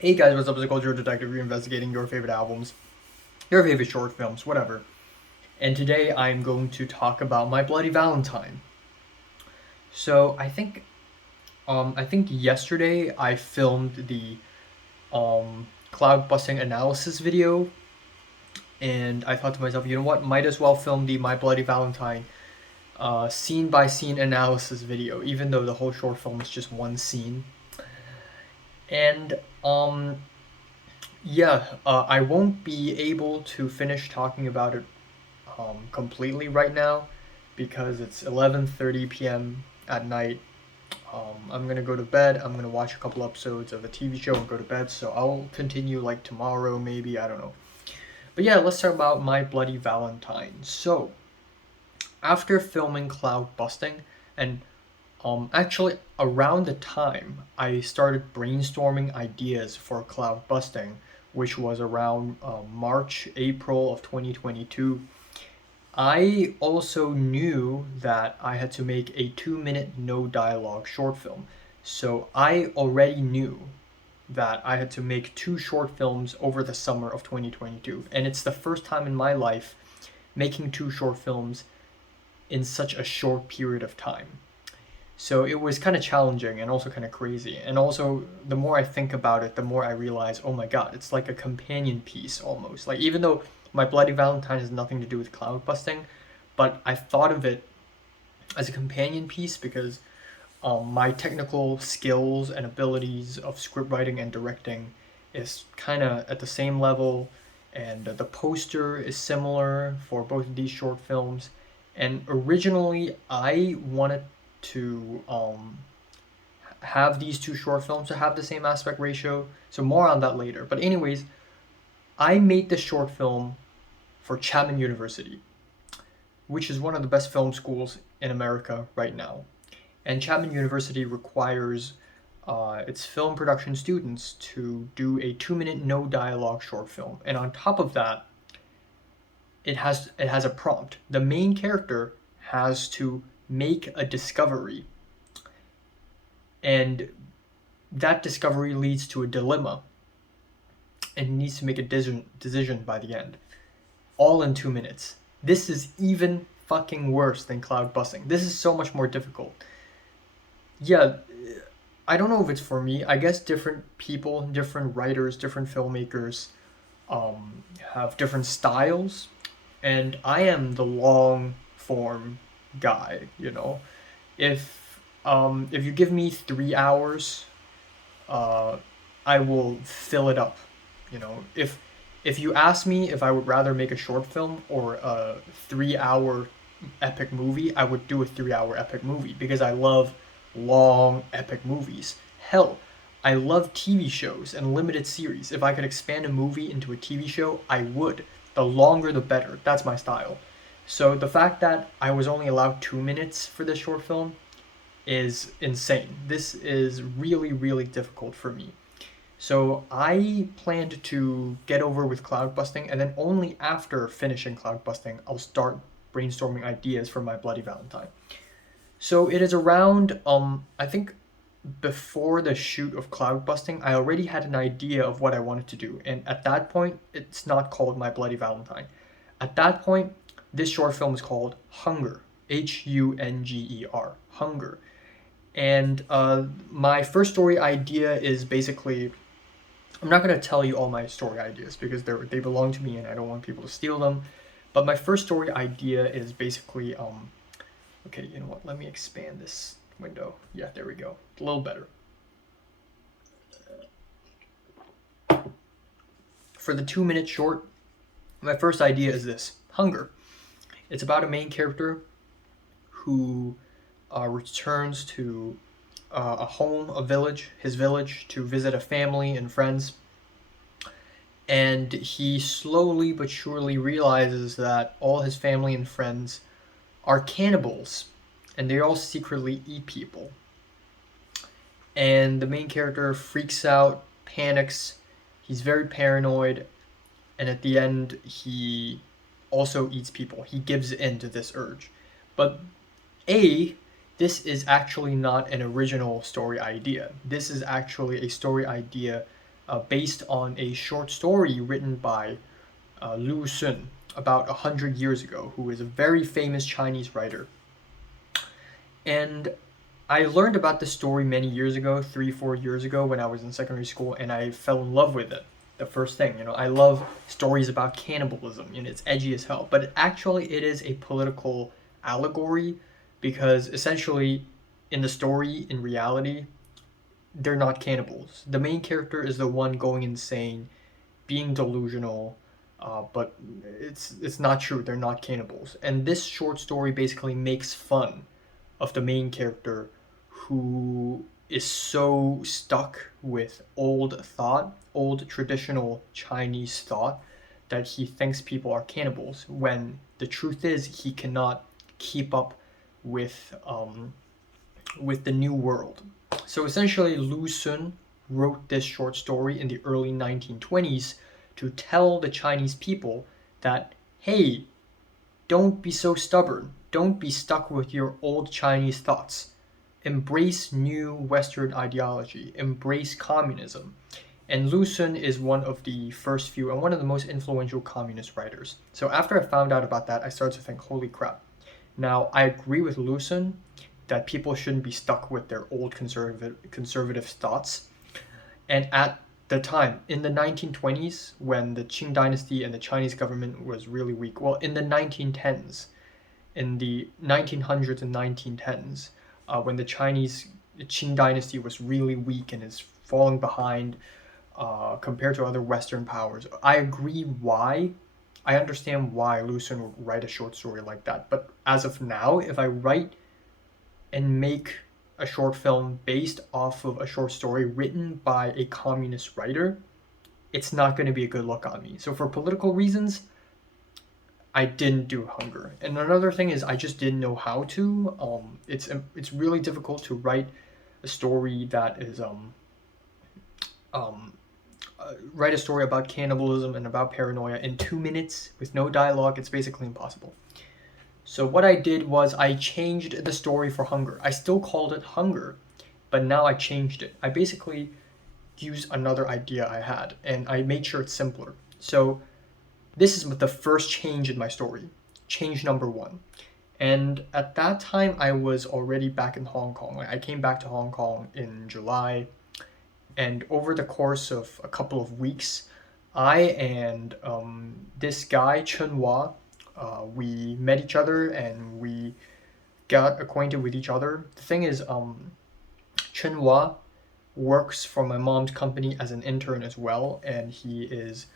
Hey guys, what's up? It's a cultural detective reinvestigating your favorite albums, your favorite short films, whatever. And today I'm going to talk about My Bloody Valentine. So I think yesterday I filmed the cloud busting analysis video, and I thought to myself, you know what? Might as well film the My Bloody Valentine scene by scene analysis video, even though the whole short film is just one scene. And I won't be able to finish talking about it completely right now because it's 11:30 p.m. at night. I'm gonna go to bed. I'm gonna watch a couple episodes of a TV show and go to bed. So I'll continue like tomorrow, maybe. I don't know. But yeah, let's talk about My Bloody Valentine. So after filming Cloud Busting, and actually around the time I started brainstorming ideas for Cloud Busting, which was around March, April of 2022. I also knew that I had to make a 2 minute no dialogue short film. So I already knew that I had to make two short films over the summer of 2022. And it's the first time in my life making two short films in such a short period of time. So it was kind of challenging and also kind of crazy. And also, the more I think about it, the more I realize, oh my god, it's like a companion piece almost. Like, even though My Bloody Valentine has nothing to do with cloud busting, but I thought of it as a companion piece because my technical skills and abilities of script writing and directing is kind of at the same level, and the poster is similar for both of these short films. And originally, I wanted to have these two short films to have the same aspect ratio. So more on that later. But anyways, I made this short film for Chapman University, which is one of the best film schools in America right now. And Chapman University requires its film production students to do a 2 minute no dialogue short film. And on top of that, it has a prompt. The main character has to make a discovery, and that discovery leads to a dilemma, and he needs to make a decision by the end, all in 2 minutes. This is even fucking worse than cloud busting. This is so much more difficult. Yeah, I don't know if it's for me. I guess different people, different writers, different filmmakers have different styles, and I am the long form guy. If you give me 3 hours, uh, I will fill it up. If you ask me if I would rather make a short film or a 3 hour epic movie, I would do a 3 hour epic movie because I love long epic movies. Hell, I love TV shows and limited series. If I could expand a movie into a TV show, I would. The longer the better. That's my style. So the fact that I was only allowed 2 minutes for this short film is insane. This is really, really difficult for me. So I planned to get over with cloud busting, and then only after finishing cloud busting, I'll start brainstorming ideas for My Bloody Valentine. So it is around, I think before the shoot of cloud busting, I already had an idea of what I wanted to do. And at that point, it's not called My Bloody Valentine. At that point, this short film is called Hunger. Hunger. Hunger. And my first story idea is basically, I'm not going to tell you all my story ideas because they belong to me and I don't want people to steal them. But my first story idea is basically, okay, you know what? Let me expand this window. Yeah, there we go. A little better. For the 2 minute short, my first idea is this: Hunger. It's about a main character who returns to a home, his village, to visit a family and friends. And he slowly but surely realizes that all his family and friends are cannibals, and they all secretly eat people. And the main character freaks out, panics, he's very paranoid, and at the end, he also eats people. He gives in to this urge. But this is actually not an original story idea. This is actually a story idea based on a short story written by Lu Xun about 100 years ago, who is a very famous Chinese writer. And I learned about this story many years ago, 3, 4 years ago, when I was in secondary school, and I fell in love with it. The first thing, I love stories about cannibalism. It's edgy as hell, but actually, it is a political allegory because essentially, in the story, in reality, they're not cannibals. The main character is the one going insane, being delusional, but it's not true. They're not cannibals. And this short story basically makes fun of the main character who is so stuck with old thought, old traditional Chinese thought, that he thinks people are cannibals, when the truth is he cannot keep up with the new world. So essentially, Lu Xun wrote this short story in the early 1920s to tell the Chinese people that, hey, don't be so stubborn. Don't be stuck with your old Chinese thoughts. Embrace new Western ideology. Embrace communism. And Lu Xun is one of the first few and one of the most influential communist writers. So after I found out about that, I started to think, holy crap. Now, I agree with Lu Xun that people shouldn't be stuck with their old conservative thoughts. And at the time, in the 1920s, when the Qing dynasty and the Chinese government was really weak, well, in the 1910s, in the 1900s and 1910s, when the Qing dynasty was really weak and is falling behind compared to other Western powers, I agree why. I understand why Lu Xun would write a short story like that. But as of now, if I write and make a short film based off of a short story written by a communist writer, it's not going to be a good look on me. So for political reasons, I didn't do Hunger. And another thing is I just didn't know how to. It's really difficult to write a story that is write a story about cannibalism and about paranoia in 2 minutes with no dialogue. It's basically impossible. So what I did was I changed the story for Hunger. I still called it Hunger, but now I changed it. I basically used another idea I had, and I made sure it's simpler. So this is the first change in my story, change number 1. And at that time, I was already back in Hong Kong. I came back to Hong Kong in July, and over the course of a couple of weeks, I and this guy, Chunhua, we met each other and we got acquainted with each other. The thing is, Chunhua works for my mom's company as an intern as well, and he is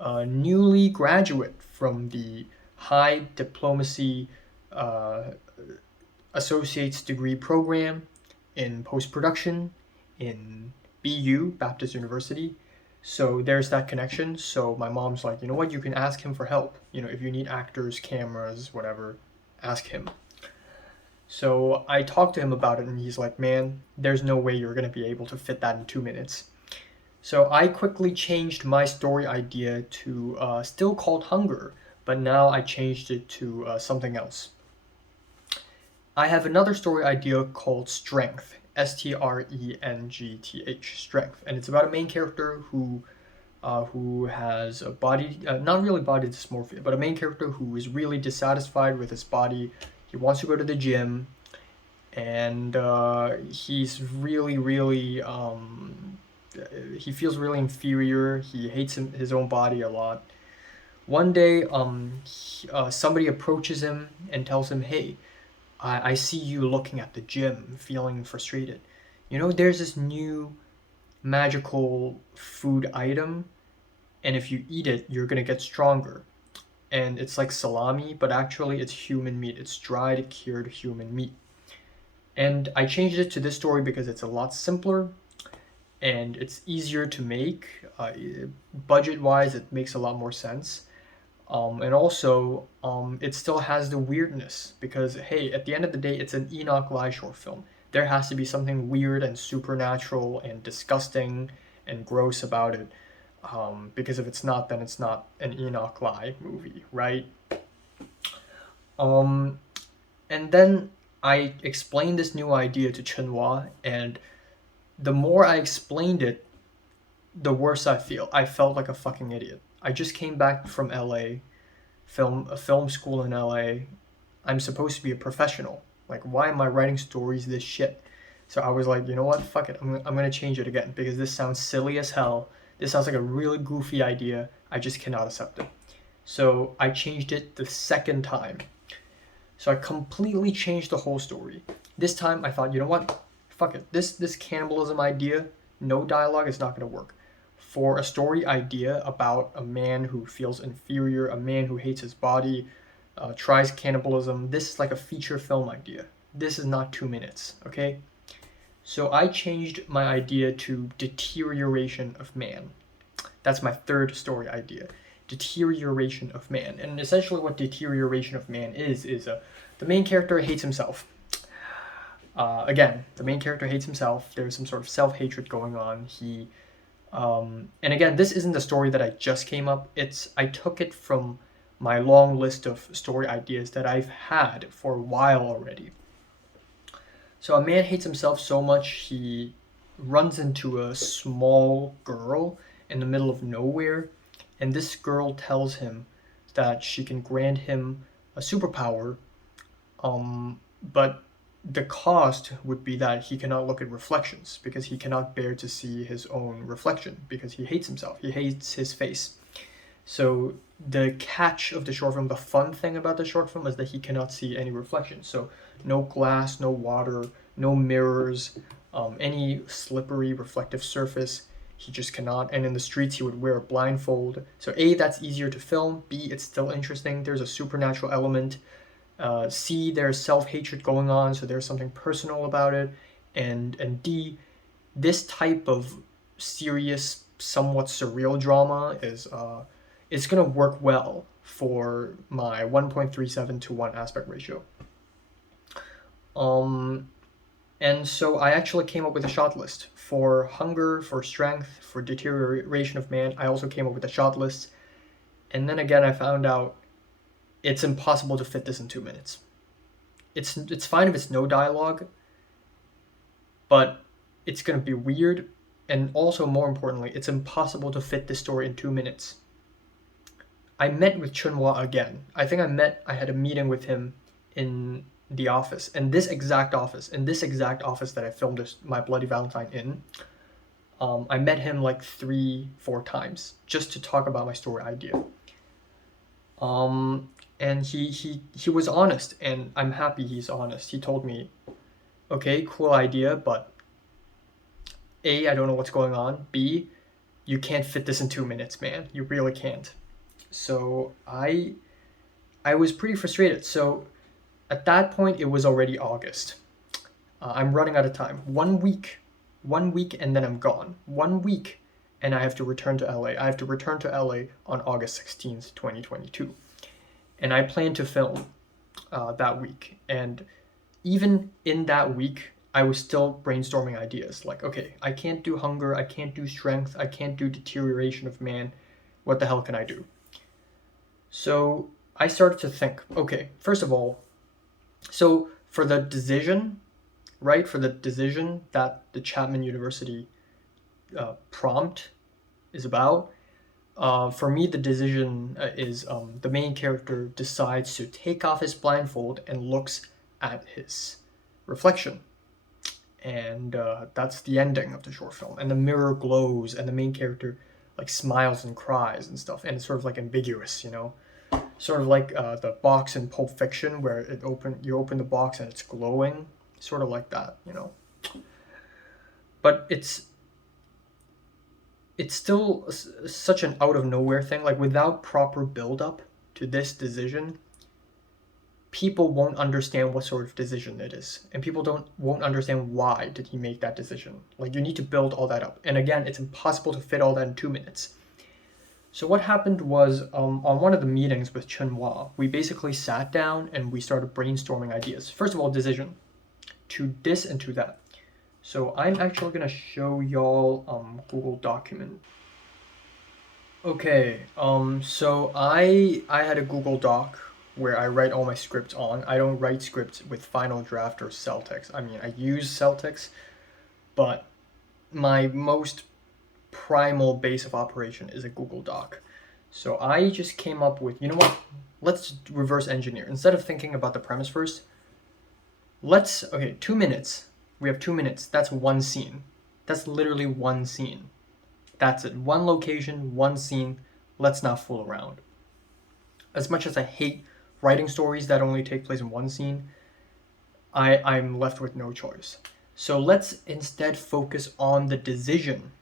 a newly graduate from the high diplomacy associate's degree program in post-production in BU, Baptist University. So there's that connection. So my mom's like, you know what, you can ask him for help. If you need actors, cameras, whatever, ask him. So I talked to him about it, and he's like, man, there's no way you're going to be able to fit that in 2 minutes. So I quickly changed my story idea to still called Hunger, but now I changed it to something else. I have another story idea called Strength, Strength, Strength, and it's about a main character who has a body, not really body dysmorphia, but a main character who is really dissatisfied with his body. He wants to go to the gym, and he's really, he feels really inferior. He hates his own body a lot. One day, somebody approaches him and tells him, hey, I see you looking at the gym, feeling frustrated. There's this new magical food item, and if you eat it, you're gonna get stronger. And it's like salami, but actually it's human meat. It's dried, cured human meat. And I changed it to this story because it's a lot simpler and it's easier to make. Budget-wise, it makes a lot more sense. And also, it still has the weirdness because, hey, at the end of the day, it's an Enoch Lai short film. There has to be something weird and supernatural and disgusting and gross about it. Because if it's not, then it's not an Enoch Lai movie, right? And then I explained this new idea to Chunhua, and the more I explained it, the worse I feel. I felt like a fucking idiot. I just came back from LA, a film school in LA. I'm supposed to be a professional. Like, why am I writing stories this shit? So I was like, you know what? Fuck it. I'm gonna change it again because this sounds silly as hell. This sounds like a really goofy idea. I just cannot accept it. So I changed it the second time. So I completely changed the whole story. This time I thought, you know what? Fuck it. This cannibalism idea, no dialogue, is not gonna work. For a story idea about a man who feels inferior, a man who hates his body, tries cannibalism, this is like a feature film idea. This is not 2 minutes, okay? So I changed my idea to deterioration of man. That's my third story idea. Deterioration of man. And essentially what deterioration of man is the main character hates himself. Again, the main character hates himself. There's some sort of self-hatred going on. And again, this isn't the story that I just came up. I took it from my long list of story ideas that I've had for a while already. So a man hates himself so much he runs into a small girl in the middle of nowhere, and this girl tells him that she can grant him a superpower, but the cost would be that he cannot look at reflections because he cannot bear to see his own reflection because he hates himself. He hates his face. So the catch of the short film, the fun thing about the short film is that he cannot see any reflections. So no glass, no water, no mirrors, any slippery reflective surface. He just cannot. And in the streets, he would wear a blindfold. So A, that's easier to film. B, it's still interesting. There's a supernatural element. C, there's self-hatred going on, so there's something personal about it. And D, this type of serious, somewhat surreal drama is it's gonna work well for my 1.37 to 1 aspect ratio. And so I actually came up with a shot list for hunger, for strength, for deterioration of man. I also came up with a shot list, and then again I found out it's impossible to fit this in 2 minutes. It's fine if it's no dialogue, but it's gonna be weird, and also more importantly, it's impossible to fit this story in 2 minutes. I met with Chunhua again. I had a meeting with him in the office, in this exact office that I filmed my Bloody Valentine in. I met him like 3-4 times just to talk about my story idea. And he was honest, and I'm happy he's honest. He told me, okay, cool idea, but A, I don't know what's going on. B, you can't fit this in 2 minutes, man. You really can't. So I was pretty frustrated. So at that point, it was already August. I'm running out of time. 1 week, and then I'm gone. 1 week, and I have to return to LA. I have to return to LA on August 16th, 2022. And I plan to film that week. And even in that week, I was still brainstorming ideas. Like, okay, I can't do hunger, I can't do strength, I can't do deterioration of man. What the hell can I do? So I started to think, okay, first of all, so for the decision, right, for the decision that the Chapman University prompt is about, for me, the decision is the main character decides to take off his blindfold and looks at his reflection. And that's the ending of the short film. And the mirror glows, and the main character like smiles and cries and stuff. And it's sort of like ambiguous, you know? Sort of like the box in Pulp Fiction where you open the box and it's glowing. Sort of like that, you know? But it's still such an out of nowhere thing. Like, without proper build up to this decision, people won't understand what sort of decision it is, and people won't understand why did he make that decision. Like, you need to build all that up, and again, it's impossible to fit all that in 2 minutes. So what happened was, on one of the meetings with Chunhua, we basically sat down and we started brainstorming ideas. First of all, decision to this and to that. So I'm actually gonna show y'all Google document. Okay, so I had a Google Doc where I write all my scripts on. I don't write scripts with Final Draft or Celtics. I mean, I use Celtics, but my most primal base of operation is a Google Doc. So I just came up with, you know what? Let's reverse engineer. Instead of thinking about the premise first, okay, 2 minutes. We have 2 minutes. That's one scene. That's literally one scene. That's it. One location, one scene. Let's not fool around. As much as I hate writing stories that only take place in one scene, I'm left with no choice. So let's instead focus on the decision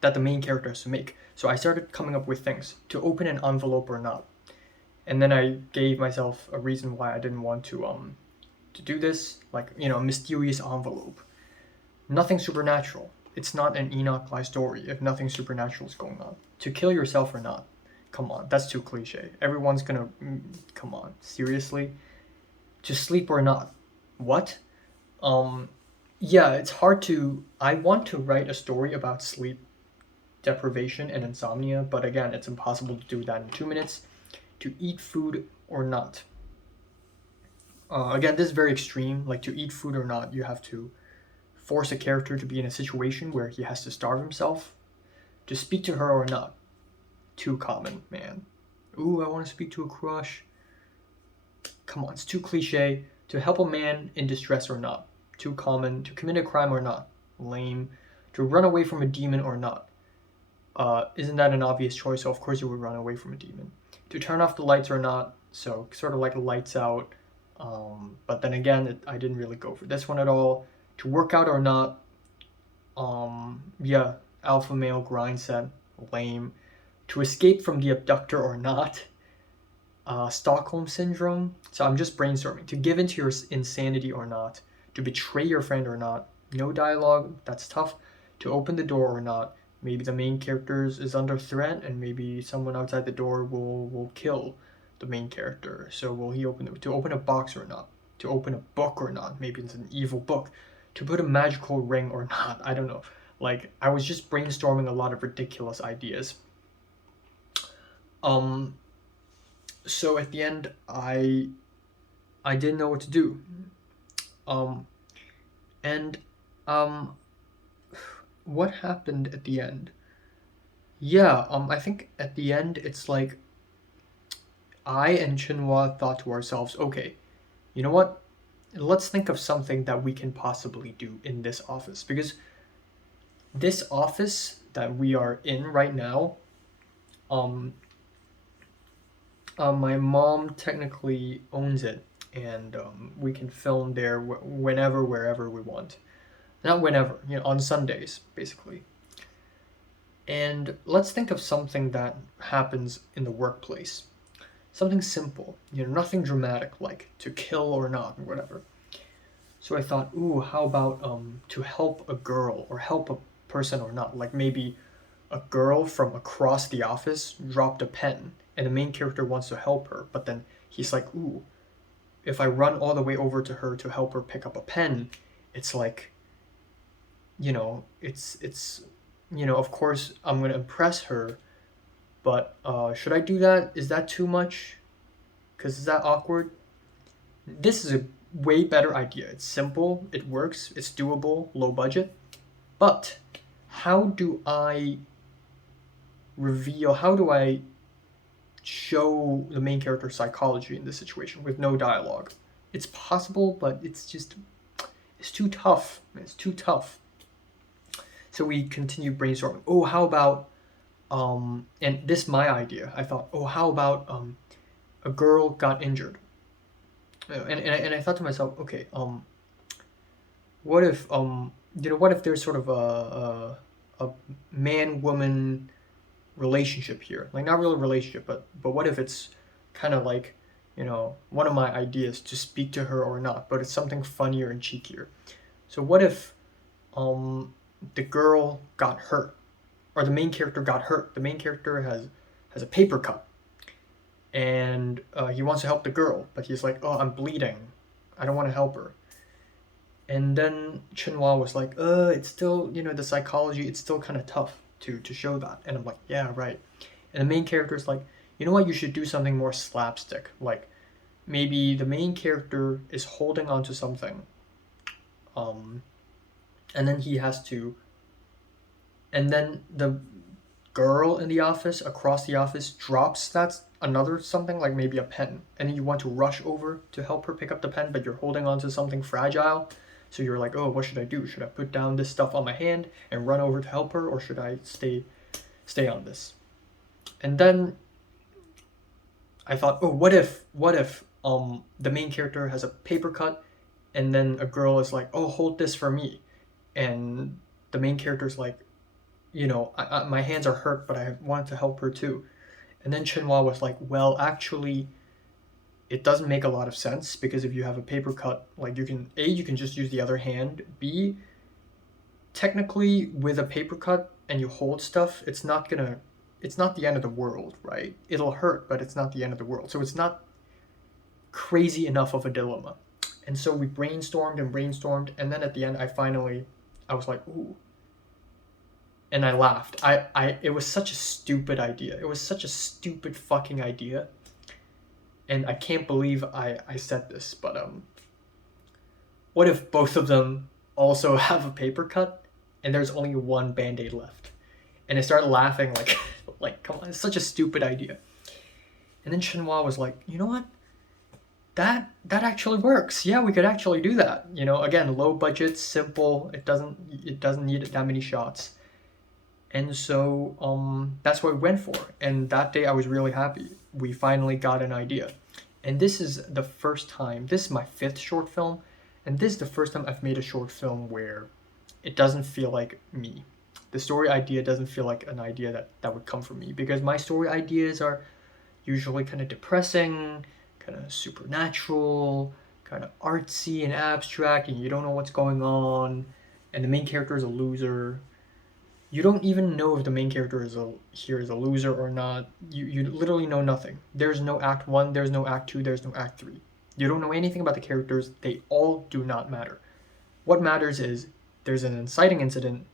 that the main character has to make. So I started coming up with things to open an envelope or not. And then I gave myself a reason why I didn't want to do this, like, a mysterious envelope. Nothing supernatural. It's not an Enoch-like story if nothing supernatural is going on. To kill yourself or not. Come on, that's too cliche. Everyone's gonna, come on, seriously? To sleep or not. What? Yeah, it's hard to, I want to write a story about sleep deprivation and insomnia, but again, it's impossible to do that in 2 minutes. To eat food or not. Again, this is very extreme. Like, to eat food or not, you have to force a character to be in a situation where he has to starve himself. To speak to her or not. Too common, man. Ooh, I want to speak to a crush. Come on, it's too cliche. To help a man in distress or not. Too common. To commit a crime or not. Lame. To run away from a demon or not. Isn't that an obvious choice? So of course you would run away from a demon. To turn off the lights or not. So sort of like lights out. But then again, I didn't really go for this one at all. To work out or not. Yeah, alpha male grind set. Lame. To escape from the abductor or not. Stockholm syndrome. So I'm just brainstorming. To give into your insanity or not. To betray your friend or not. No dialogue. That's tough. To open the door or not. Maybe the main character is under threat, and maybe someone outside the door will kill the main character. So will he to open a box or not? To open a book or not? Maybe it's an evil book. To put a magical ring or not? I don't know. Like, I was just brainstorming a lot of ridiculous ideas. So at the end, I didn't know what to do. And what happened at the end? Yeah, I think at the end it's like I and Chinhua thought to ourselves, okay, you know what? Let's think of something that we can possibly do in this office, because this office that we are in right now, my mom technically owns it, and we can film there whenever, wherever we want. Not whenever, on Sundays, basically. And let's think of something that happens in the workplace. Something simple, nothing dramatic, like to kill or not, or whatever. So I thought, ooh, how about to help a girl or help a person or not? Like maybe a girl from across the office dropped a pen and the main character wants to help her, but then he's like, ooh, if I run all the way over to her to help her pick up a pen, it's like, it's of course I'm gonna impress her, but should I do that? Is that too much? Because is that awkward? This is a way better idea. It's simple, it works, it's doable, low budget. But how do I show the main character's psychology in this situation with no dialogue? It's possible, but it's too tough. It's too tough. So we continue brainstorming. Oh, how about and this is my idea. I thought, oh, how about a girl got injured, and I thought to myself, okay, what if what if there's sort of a man woman relationship here, like not really a relationship, but what if it's kind of like one of my ideas to speak to her or not, but it's something funnier and cheekier. So what if the girl got hurt, or the main character got hurt. The main character has a paper cut, and he wants to help the girl, but he's like, oh, I'm bleeding, I don't want to help her. And then Chinhua was like, it's still, the psychology, it's still kind of tough to show that. And I'm like, yeah, right. And the main character is like, you know what, you should do something more slapstick. Like, maybe the main character is holding onto something, and then he has to and then the girl in the office across the office drops that's another something like maybe a pen, and then you want to rush over to help her pick up the pen, but you're holding on to something fragile. So you're like, oh, what should I do? Should I put down this stuff on my hand and run over to help her, or should I stay on this? And then I thought, oh, what if the main character has a paper cut, and then a girl is like, oh, hold this for me, and the main character's like, my hands are hurt, but I wanted to help her too. And then Chinhua was like, well, actually, it doesn't make a lot of sense, because if you have a paper cut, like you can just use the other hand. B, technically with a paper cut and you hold stuff, it's not the end of the world, right? It'll hurt, but it's not the end of the world. So it's not crazy enough of a dilemma. And so we brainstormed, and then at the end, I was like, ooh, and I laughed. It was such a stupid idea. It was such a stupid fucking idea, and I can't believe I said this. But what if both of them also have a paper cut, and there's only one band-aid left? And I started laughing like, like, come on, it's such a stupid idea. And then Shenhua was like, you know what? That actually works. Yeah, we could actually do that. Again, low budget, simple. It doesn't need that many shots. And so that's what we went for. And that day I was really happy. We finally got an idea. And this is the first time, this is my 5th short film, and this is the first time I've made a short film where it doesn't feel like me. The story idea doesn't feel like an idea that would come from me, because my story ideas are usually kind of depressing, kind of supernatural, kind of artsy and abstract, and you don't know what's going on, and the main character is a loser. You don't even know if the main character is a loser or not. You literally know nothing. There's no act 1, there's no act 2, there's no act 3. You don't know anything about the characters. They all do not matter. What matters is there's an inciting incident,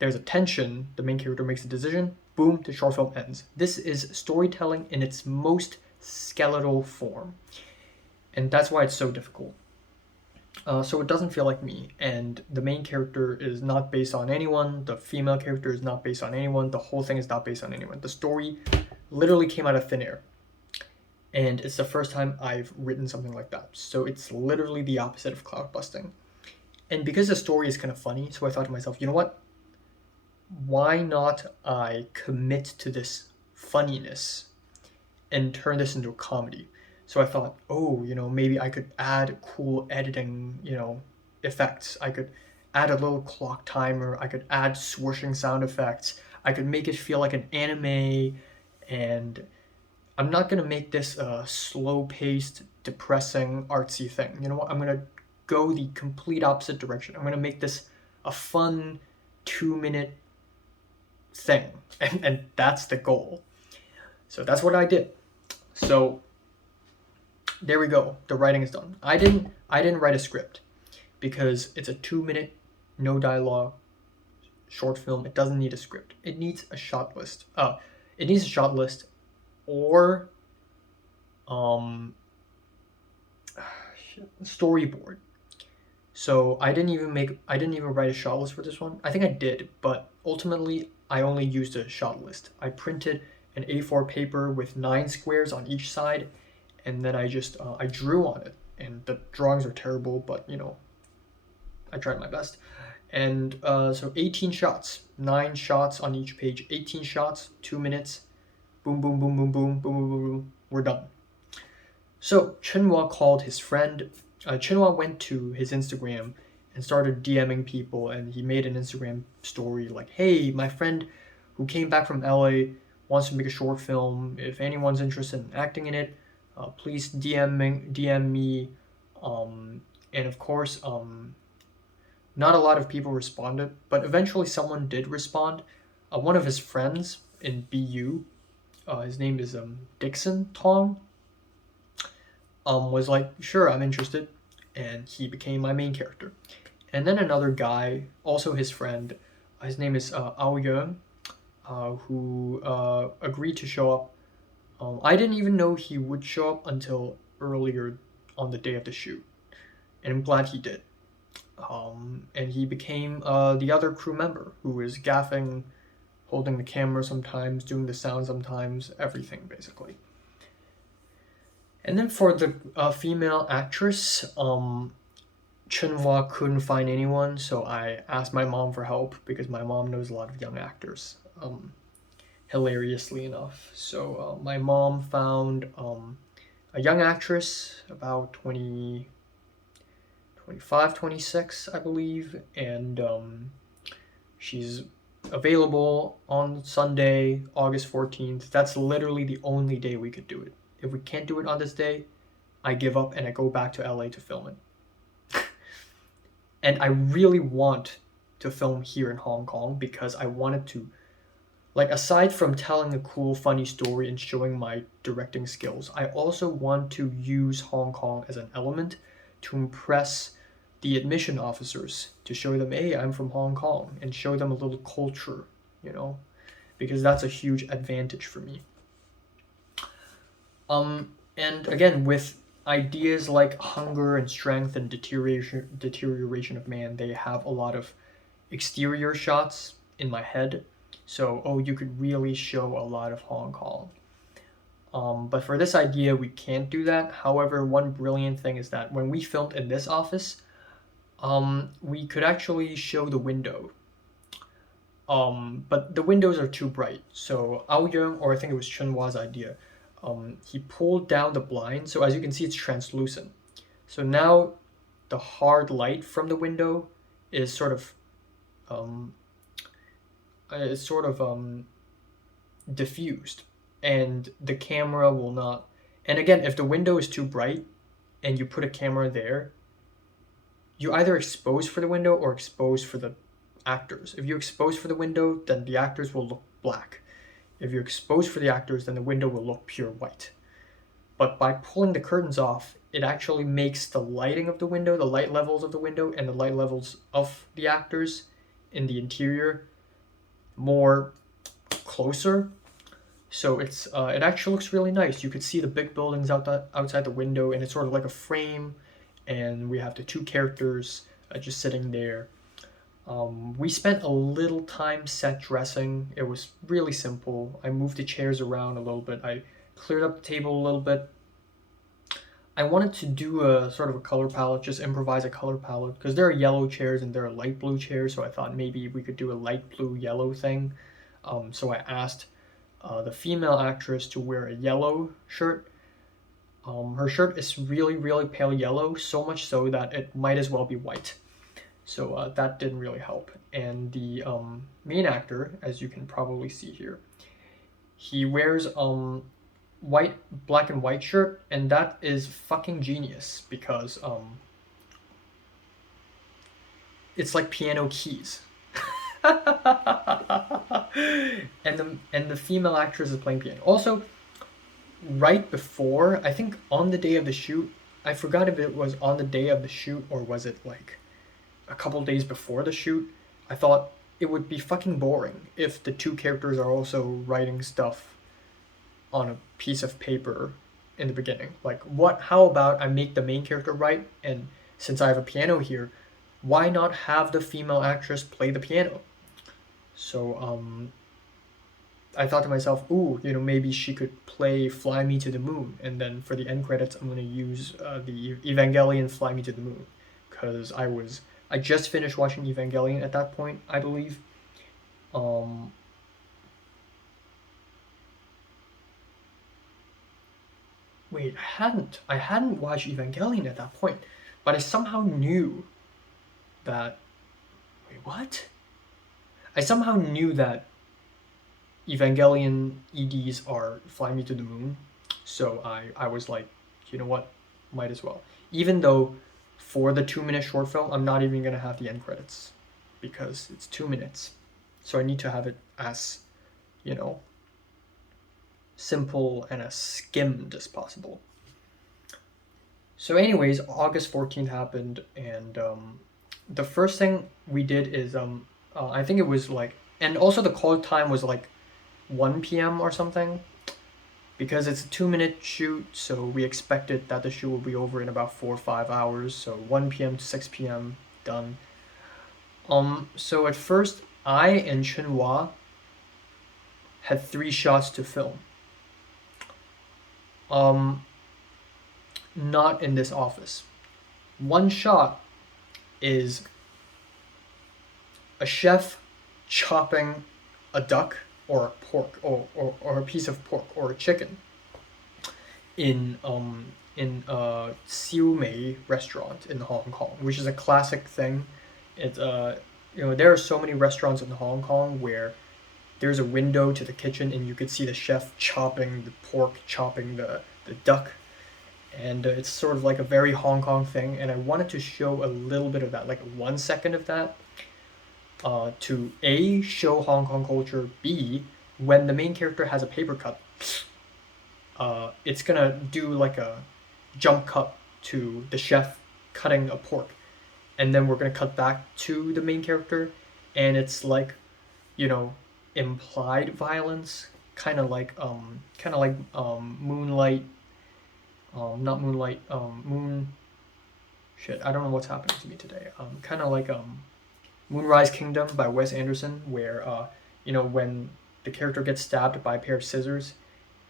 there's a tension, the main character makes a decision, boom, the short film ends. This is storytelling in its most skeletal form. And that's why it's so difficult. So it doesn't feel like me, and the main character is not based on anyone, the female character is not based on anyone, the whole thing is not based on anyone. The story literally came out of thin air, and it's the first time I've written something like that. So it's literally the opposite of cloud busting. And because the story is kind of funny, so I thought to myself, you know what? Why not I commit to this funniness and turn this into a comedy? So I thought, oh, maybe I could add cool editing, effects. I could add a little clock timer. I could add swooshing sound effects. I could make it feel like an anime. And I'm not going to make this a slow-paced, depressing, artsy thing. You know what? I'm going to go the complete opposite direction. I'm going to make this a fun 2-minute thing. And that's the goal. So that's what I did. So there we go. The writing is done. I didn't write a script, because it's a 2-minute, no dialogue short film. It doesn't need a script. It needs a shot list. It needs a shot list, or storyboard. So I didn't even write a shot list for this one. I think I did, but ultimately I only used a shot list. I printed an A4 paper with 9 squares on each side, and then I just I drew on it, and the drawings are terrible, but I tried my best. And so 18 shots, 9 shots on each page, 18 shots, 2 minutes, boom, boom, boom, boom, boom, boom, boom, boom, boom, we're done. So Chinhua called his friend. Chinhua went to his Instagram and started DMing people, and he made an Instagram story like, hey, my friend who came back from LA wants to make a short film. If anyone's interested in acting in it, please DM me. And of course, not a lot of people responded, but eventually someone did respond. One of his friends in BU, his name is Dixon Tong, was like, sure, I'm interested, and he became my main character. And then another guy, also his friend, his name is Ao Yun, who agreed to show up. I didn't even know he would show up until earlier on the day of the shoot, and I'm glad he did. and he became the other crew member who is gaffing, holding the camera sometimes, doing the sound sometimes, everything basically. And then for the female actress, Chunhua couldn't find anyone, so I asked my mom for help because my mom knows a lot of young actors, hilariously enough. So my mom found a young actress, about 20, 25, 26, I believe, and she's available on Sunday, August 14th. That's literally the only day we could do it. If we can't do it on this day, I give up and I go back to LA to film it. And I really want to film here in Hong Kong because I wanted to, like, aside from telling a cool, funny story and showing my directing skills, I also want to use Hong Kong as an element to impress the admission officers, to show them, hey, I'm from Hong Kong, and show them a little culture, you know, because that's a huge advantage for me. And again, with ideas like hunger and strength and deterioration of man, they have a lot of exterior shots in my head. So, you could really show a lot of Hong Kong. But for this idea, we can't do that. However, one brilliant thing is that when we filmed in this office, we could actually show the window. But the windows are too bright. So Ao Young, or I think it was Chunwa's idea, he pulled down the blind. So as you can see, it's translucent. So now the hard light from the window is sort of diffused, and the camera will not. And again, if the window is too bright and you put a camera there, you either expose for the window or expose for the actors. If you expose for the window, then the actors will look black. If you expose for the actors, then the window will look pure white. But by pulling the curtains off, it actually makes the lighting of the window, the light levels of the window, and the light levels of the actors in the interior more closer. So it actually looks really nice. You could see the big buildings outside the window, and it's sort of like a frame, and we have the two characters just sitting there. We spent a little time set dressing. It was really simple. I moved the chairs around a little bit. I cleared up the table a little bit. I wanted to do a sort of a color palette, just improvise a color palette, because there are yellow chairs and there are light blue chairs, so I thought maybe we could do a light blue yellow thing. So I asked the female actress to wear a yellow shirt. Her shirt is really, really pale yellow, so much so that it might as well be white. So that didn't really help. And the main actor, as you can probably see here, he wears black and white shirt, and that is fucking genius because it's like piano keys. and the female actress is playing piano. Also, right before, I think on the day of the shoot, I forgot if it was on the day of the shoot or was it like a couple days before the shoot, I thought it would be fucking boring if the two characters are also writing stuff on a piece of paper in the beginning. Like, how about I make the main character write, and since I have a piano here, why not have the female actress play the piano? So I thought to myself, ooh, maybe she could play Fly Me to the Moon, and then for the end credits, I'm going to use the Evangelion Fly Me to the Moon, because I just finished watching Evangelion at that point, I believe. Wait, I hadn't watched Evangelion at that point, but I somehow knew that. Wait, what? I somehow knew that Evangelion EDs are Fly Me to the Moon, so I was like, you know what, might as well. Even though for the 2-minute short film, I'm not even gonna have the end credits because it's 2 minutes, so I need to have it as, simple and as skimmed as possible. So anyways, August 14th happened, and the first thing we did is I think it was like, and also the call time was like 1 p.m. or something, because it's a 2-minute shoot, so we expected that the shoot will be over in about 4 or 5 hours. So 1 p.m. to 6 p.m. done. So at first, I and Chunhua had 3 shots to film. Not in this office. One shot is a chef chopping a duck or a pork or a piece of pork or a chicken in Siu Mei restaurant in Hong Kong, which is a classic thing. It's there are so many restaurants in Hong Kong where there's a window to the kitchen and you could see the chef chopping the pork, chopping the duck, and it's sort of like a very Hong Kong thing. And I wanted to show a little bit of that, like 1 second of that, to A, show Hong Kong culture, B, when the main character has a paper cut, it's gonna do like a jump cut to the chef cutting a pork, and then we're gonna cut back to the main character, and it's like, implied violence, Moonlight, not Moonlight, Moon. Shit, I don't know what's happening to me today. Kind of like Moonrise Kingdom by Wes Anderson, where when the character gets stabbed by a pair of scissors,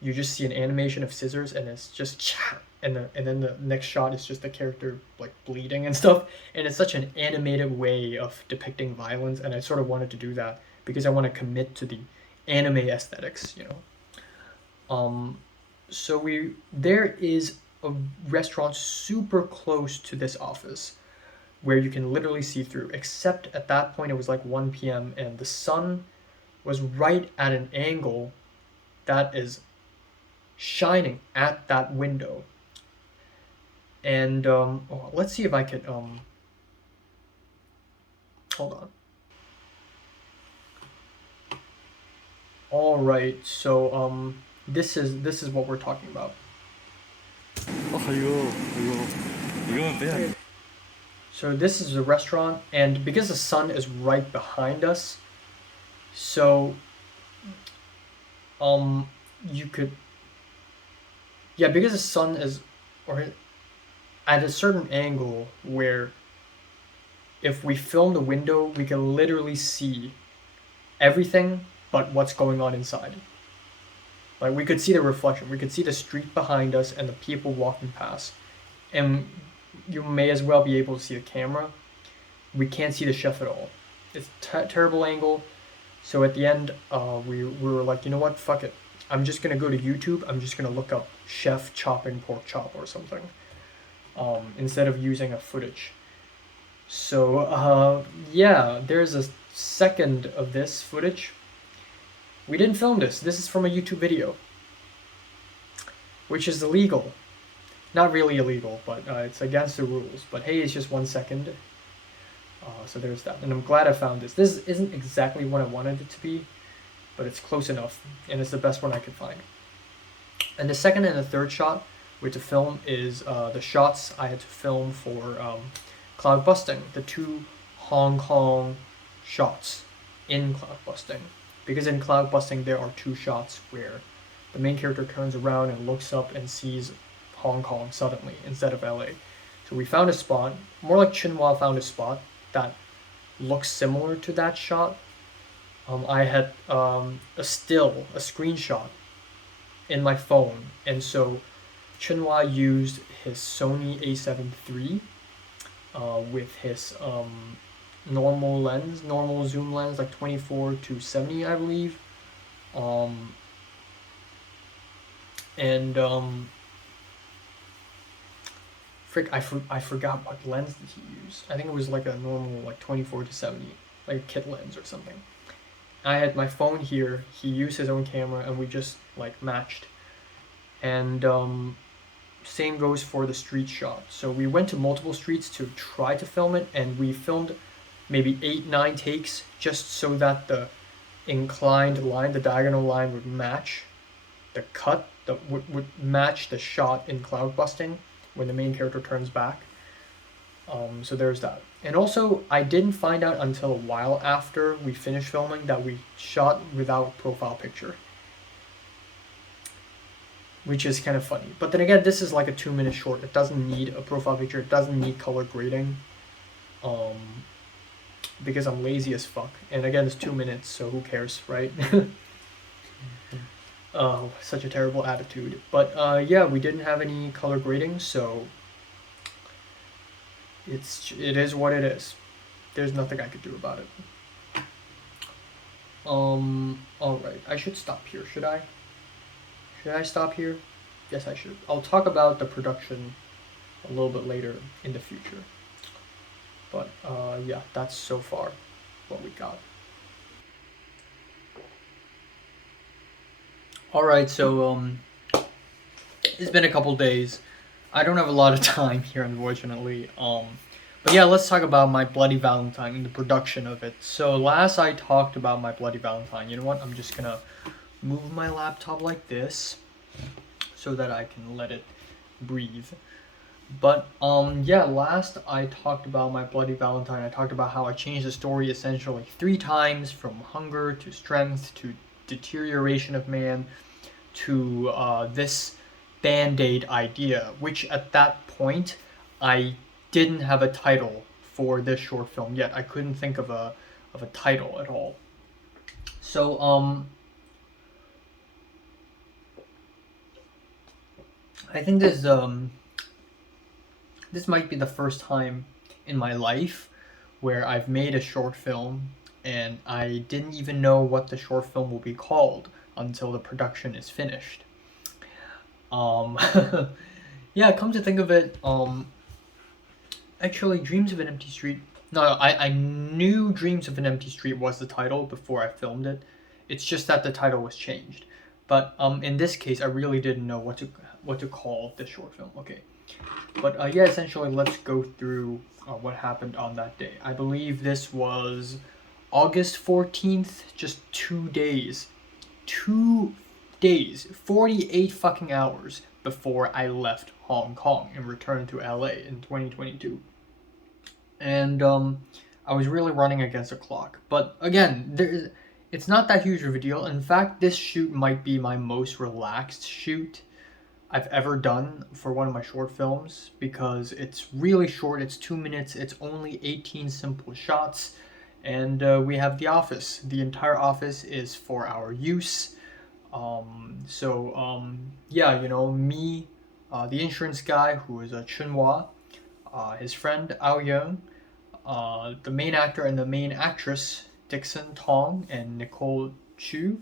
you just see an animation of scissors, and it's just and then the next shot is just the character like bleeding and stuff, and it's such an animated way of depicting violence, and I sort of wanted to do that because I want to commit to the anime aesthetics. So there is a restaurant super close to this office where you can literally see through, except at that point it was like 1 p.m. and the sun was right at an angle that is shining at that window. And let's see if I could hold on. All right, so this is what we're talking about. 이거만 빼야 돼. So this is a restaurant, and because the sun is right behind us, so you could, yeah, because the sun is or at a certain angle where if we film the window, we can literally see everything but what's going on inside. Like we could see the reflection, we could see the street behind us and the people walking past, and you may as well be able to see the camera. We can't see the chef at all. It's terrible angle. So at the end, we were like, you know what, fuck it. I'm just gonna go to YouTube. I'm just gonna look up chef chopping pork chop or something, instead of using a footage. So yeah, there's a second of this footage. We didn't film this. This is from a YouTube video, which is illegal. Not really illegal, but it's against the rules. But hey, it's just 1 second. So there's that. And I'm glad I found this. This isn't exactly what I wanted it to be, but it's close enough. And it's the best one I could find. And the second and the third shot we had to film is the shots I had to film for Cloud Busting. The 2 Hong Kong shots in Cloud Busting. Because in Cloud Busting there are 2 shots where the main character turns around and looks up and sees Hong Kong suddenly instead of LA. So we found a spot, more like Chunhua found a spot that looks similar to that shot. I had a screenshot in my phone, and so Chunhua used his Sony A7 III with his normal zoom lens, like 24 to 70, I believe. I forgot what lens he used. I think it was like a normal, like 24 to 70, like a kit lens or something. I had my phone here, he used his own camera, and we just like matched. And same goes for the street shot. So we went to multiple streets to try to film it, and we filmed maybe 8-9 takes just so that the inclined line, the diagonal line, would match the cut, that would match the shot in Cloud Busting when the main character turns back. So there's that. And also, I didn't find out until a while after we finished filming that we shot without profile picture, which is kind of funny. But then again, this is like a 2-minute short. It doesn't need a profile picture. It doesn't need color grading. Um, because I'm lazy as fuck. And again, it's 2 minutes, so who cares, right? Oh, such a terrible attitude. But yeah, we didn't have any color grading, so it is what it is. There's nothing I could do about it. All right. I should stop here. Should I? Should I stop here? Yes, I should. I'll talk about the production a little bit later in the future. But yeah, that's so far what we got. All right. So it's been a couple days. I don't have a lot of time here, unfortunately. But yeah, let's talk about my Bloody Valentine and the production of it. So last I talked about my Bloody Valentine. You know what? I'm just gonna move my laptop like this so that I can let it breathe. But yeah, last I talked about my Bloody Valentine. I talked about how I changed the story essentially 3 times, from hunger to strength to deterioration of man to this band-aid idea, which at that point I didn't have a title for this short film yet. I couldn't think of a title at all. So I think this might be the first time in my life where I've made a short film and I didn't even know what the short film will be called until the production is finished. Um, yeah, come to think of it, actually, Dreams of an Empty Street. No, I knew Dreams of an Empty Street was the title before I filmed it. It's just that the title was changed. But in this case, I really didn't know what to call this short film. Okay, but yeah, essentially, let's go through what happened on that day. I believe this was August 14th, just 2 days. 2 days, 48 fucking hours before I left Hong Kong and returned to LA in 2022. And I was really running against the clock. But again, it's not that huge of a deal. In fact, this shoot might be my most relaxed shoot I've ever done for one of my short films, because it's really short. It's 2 minutes. It's only 18 simple shots. And we have the office. The entire office is for our use. Yeah, me, the insurance guy who is a Chunhua, his friend Ao Young, the main actor and the main actress Dixon Tong and Nicole Chu.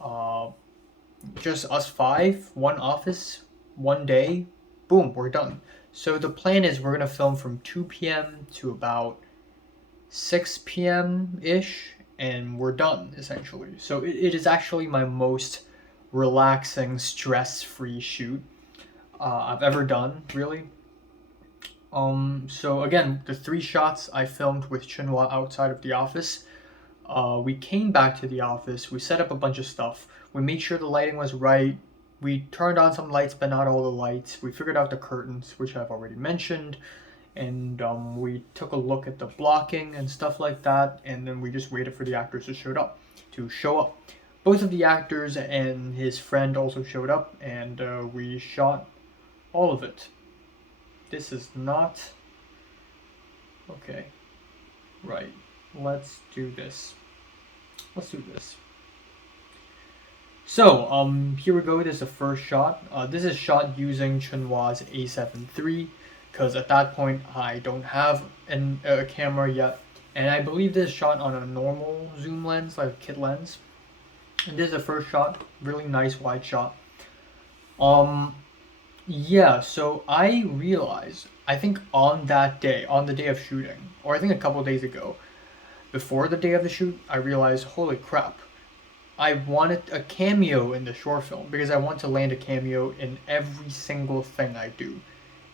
Uh, just us five, one office, one day, boom, we're done. So the plan is we're gonna film from 2 p.m. to about 6 p.m. ish, and we're done essentially. So it is actually my most relaxing, stress-free shoot I've ever done, really. So again, the 3 shots I filmed with Chunhua outside of the office. We came back to the office. We set up a bunch of stuff. We made sure the lighting was right. We turned on some lights, but not all the lights. We figured out the curtains, which I've already mentioned, and we took a look at the blocking and stuff like that. And then we just waited for the actors to show up. Both of the actors and his friend also showed up, and we shot all of it. This is not okay. Right. Let's do this. So, here we go. This is the first shot. This is shot using Chunhua's A7 III, because at that point I don't have a camera yet, and I believe this is shot on a normal zoom lens, like a kit lens. And this is the first shot, really nice wide shot. Yeah, so I realized, I think on that day, on the day of shooting, or I think a couple days ago, before the day of the shoot, I realized, holy crap, I wanted a cameo in the short film, because I want to land a cameo in every single thing I do.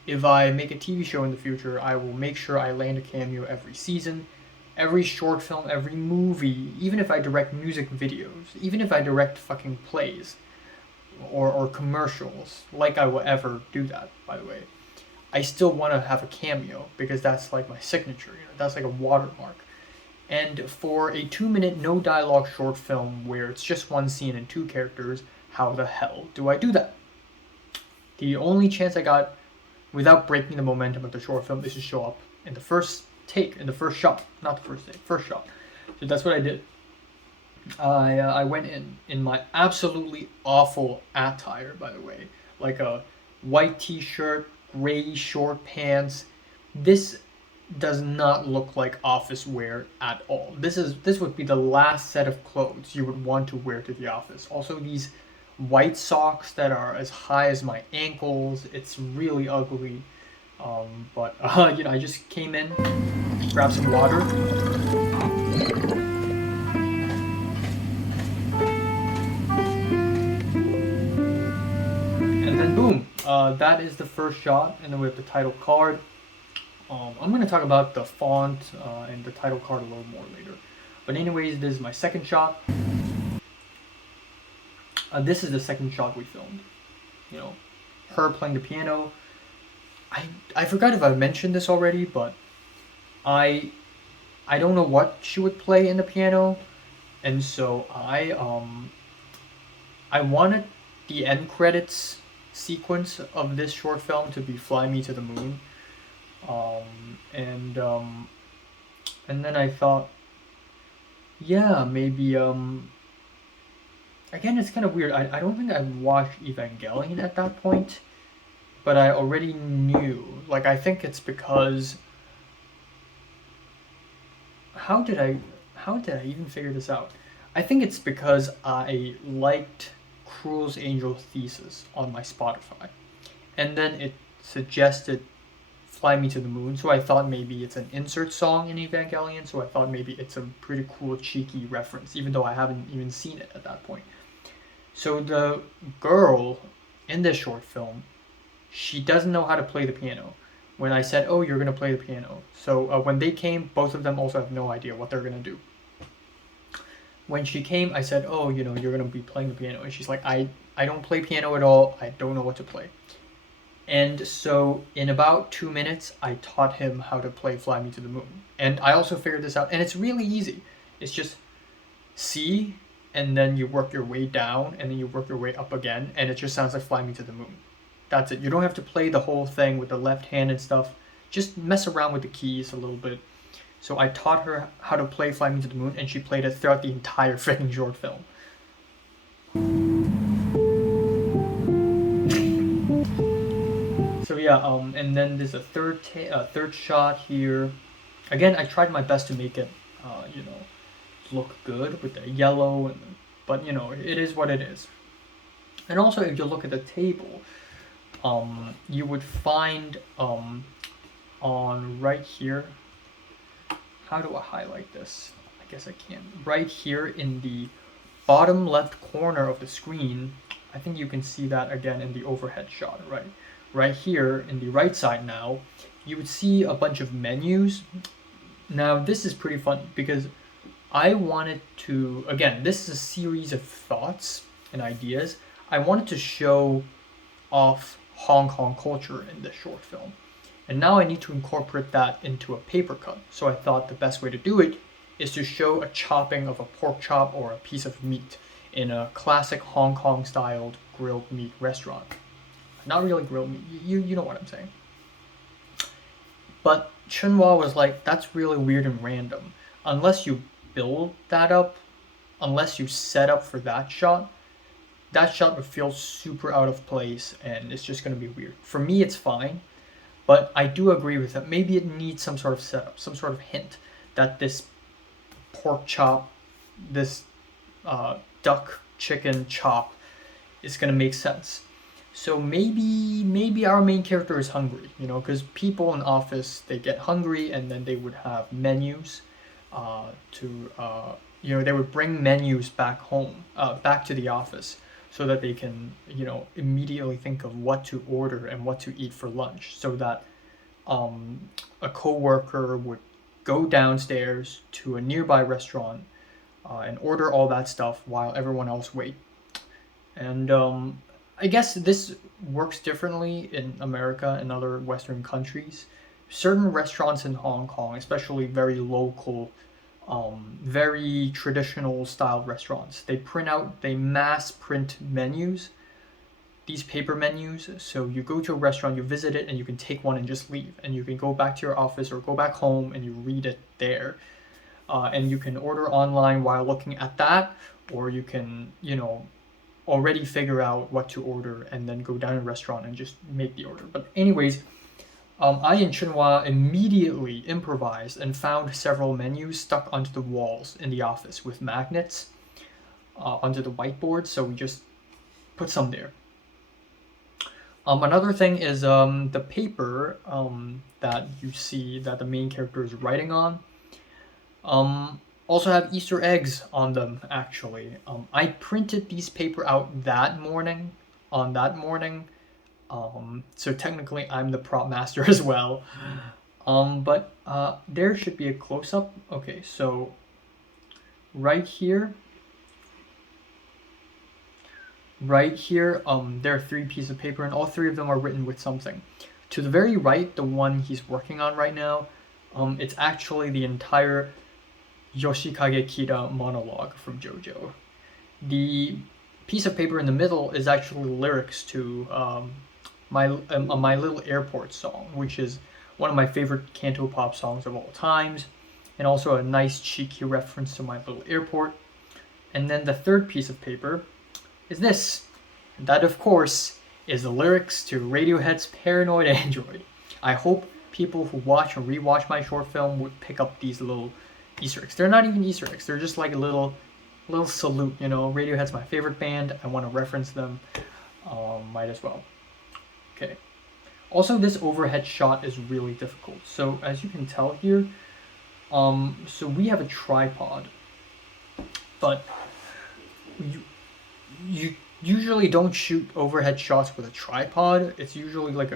If I make a TV show in the future, I will make sure I land a cameo every season, every short film, every movie, even if I direct music videos, even if I direct fucking plays or commercials, like I will ever do that, by the way. I still want to have a cameo, because that's like my signature, that's like a watermark. And for a 2 minute no dialogue short film where it's just one scene and 2 characters, how the hell do I do that? The only chance I got without breaking the momentum of the short film is to show up in the first take, in the first shot, not the first take, first shot. So that's what I did. I went in my absolutely awful attire, by the way, like a white T-shirt, gray short pants. This does not look like office wear at all. This would be the last set of clothes you would want to wear to the office. Also, these white socks that are as high as my ankles. It's really ugly. But I just came in, grabbed some water. And then boom, that is the first shot, and then we have the title card. I'm going to talk about the font and the title card a little more later. But anyways, this is my second shot. This is the second shot we filmed. You know, her playing the piano. I forgot if I mentioned this already, but I don't know what she would play in the piano, and so I wanted the end credits sequence of this short film to be "Fly Me to the Moon," and then I thought, yeah, maybe again, it's kind of weird. I don't think I watched Evangelion at that point, but I already knew. Like, I think it's because how did I even figure this out? I think it's because I liked Cruel's Angel Thesis on my Spotify, and then it suggested Fly Me to the Moon, so I thought maybe it's an insert song in Evangelion, so I thought maybe it's a pretty cool, cheeky reference, even though I haven't even seen it at that point. So the girl in this short film, she doesn't know how to play the piano. When I said, "Oh, you're gonna play the piano," so when they came, both of them also have no idea what they're gonna do. When she came, I said, "Oh, you're gonna be playing the piano," and she's like, "I don't play piano at all. I don't know what to play." And so in about 2 minutes, I taught him how to play "Fly Me to the Moon," and I also figured this out, and it's really easy. It's just C, and then you work your way down, and then you work your way up again, and it just sounds like "Fly Me to the Moon." That's it. You don't have to play the whole thing with the left hand and stuff. Just mess around with the keys a little bit. So I taught her how to play "Fly Me to the Moon," and she played it throughout the entire freaking short film. So yeah, and then there's a third shot here. Again, I tried my best to make it, look good with the yellow, but it is what it is. And also, if you look at the table, you would find on right here. How do I highlight this? I guess I can. Right here in the bottom left corner of the screen, I think you can see that again in the overhead shot, right? Right here in the right side now, you would see a bunch of menus. Now this is pretty funny because I wanted to, again, this is a series of thoughts and ideas. I wanted to show off Hong Kong culture in this short film. And now I need to incorporate that into a paper cut. So I thought the best way to do it is to show a chopping of a pork chop or a piece of meat in a classic Hong Kong styled grilled meat restaurant. Not really grilled meat, you know what I'm saying. But Chunhua was like, that's really weird and random. Unless you build that up, unless you set up for that shot would feel super out of place and it's just going to be weird. For me, it's fine, but I do agree with that. Maybe it needs some sort of setup, some sort of hint that this pork chop, this duck chicken chop is going to make sense. So maybe our main character is hungry, because people in office, they get hungry and then they would have menus they would bring menus back home, back to the office, so that they can, immediately think of what to order and what to eat for lunch, so that a coworker would go downstairs to a nearby restaurant and order all that stuff while everyone else wait. And I guess this works differently in America and other Western countries. Certain restaurants in Hong Kong, especially very local, very traditional style restaurants, they mass print menus these paper menus. So you go to a restaurant, you visit it, and you can take one and just leave. And you can go back to your office or go back home and you read it there. And you can order online while looking at that, or you can, already figure out what to order and then go down to a restaurant and just make the order. But anyways, I and Chinhua immediately improvised and found several menus stuck onto the walls in the office with magnets onto the whiteboard. So we just put some there. Another thing is the paper that you see that the main character is writing on. Also have Easter eggs on them, actually. I printed these paper out that morning, so technically I'm the prop master as well. But there should be a close-up. Okay, so right here, there are 3 pieces of paper, and all 3 of them are written with something. To the very right, the one he's working on right now, it's actually the entire Yoshikage Kira monologue from JoJo. The piece of paper in the middle is actually lyrics to my Little Airport song, which is one of my favorite canto pop songs of all times, and also a nice cheeky reference to My Little Airport. And then the third piece of paper is this. And that, of course, is the lyrics to Radiohead's Paranoid Android. I hope people who watch and rewatch my short film would pick up these little Easter eggs. They're not even Easter eggs. They're just like a little salute. Radiohead's my favorite band. I want to reference them. Might as well. Okay. Also, this overhead shot is really difficult. So as you can tell here, so we have a tripod, but you usually don't shoot overhead shots with a tripod. It's usually like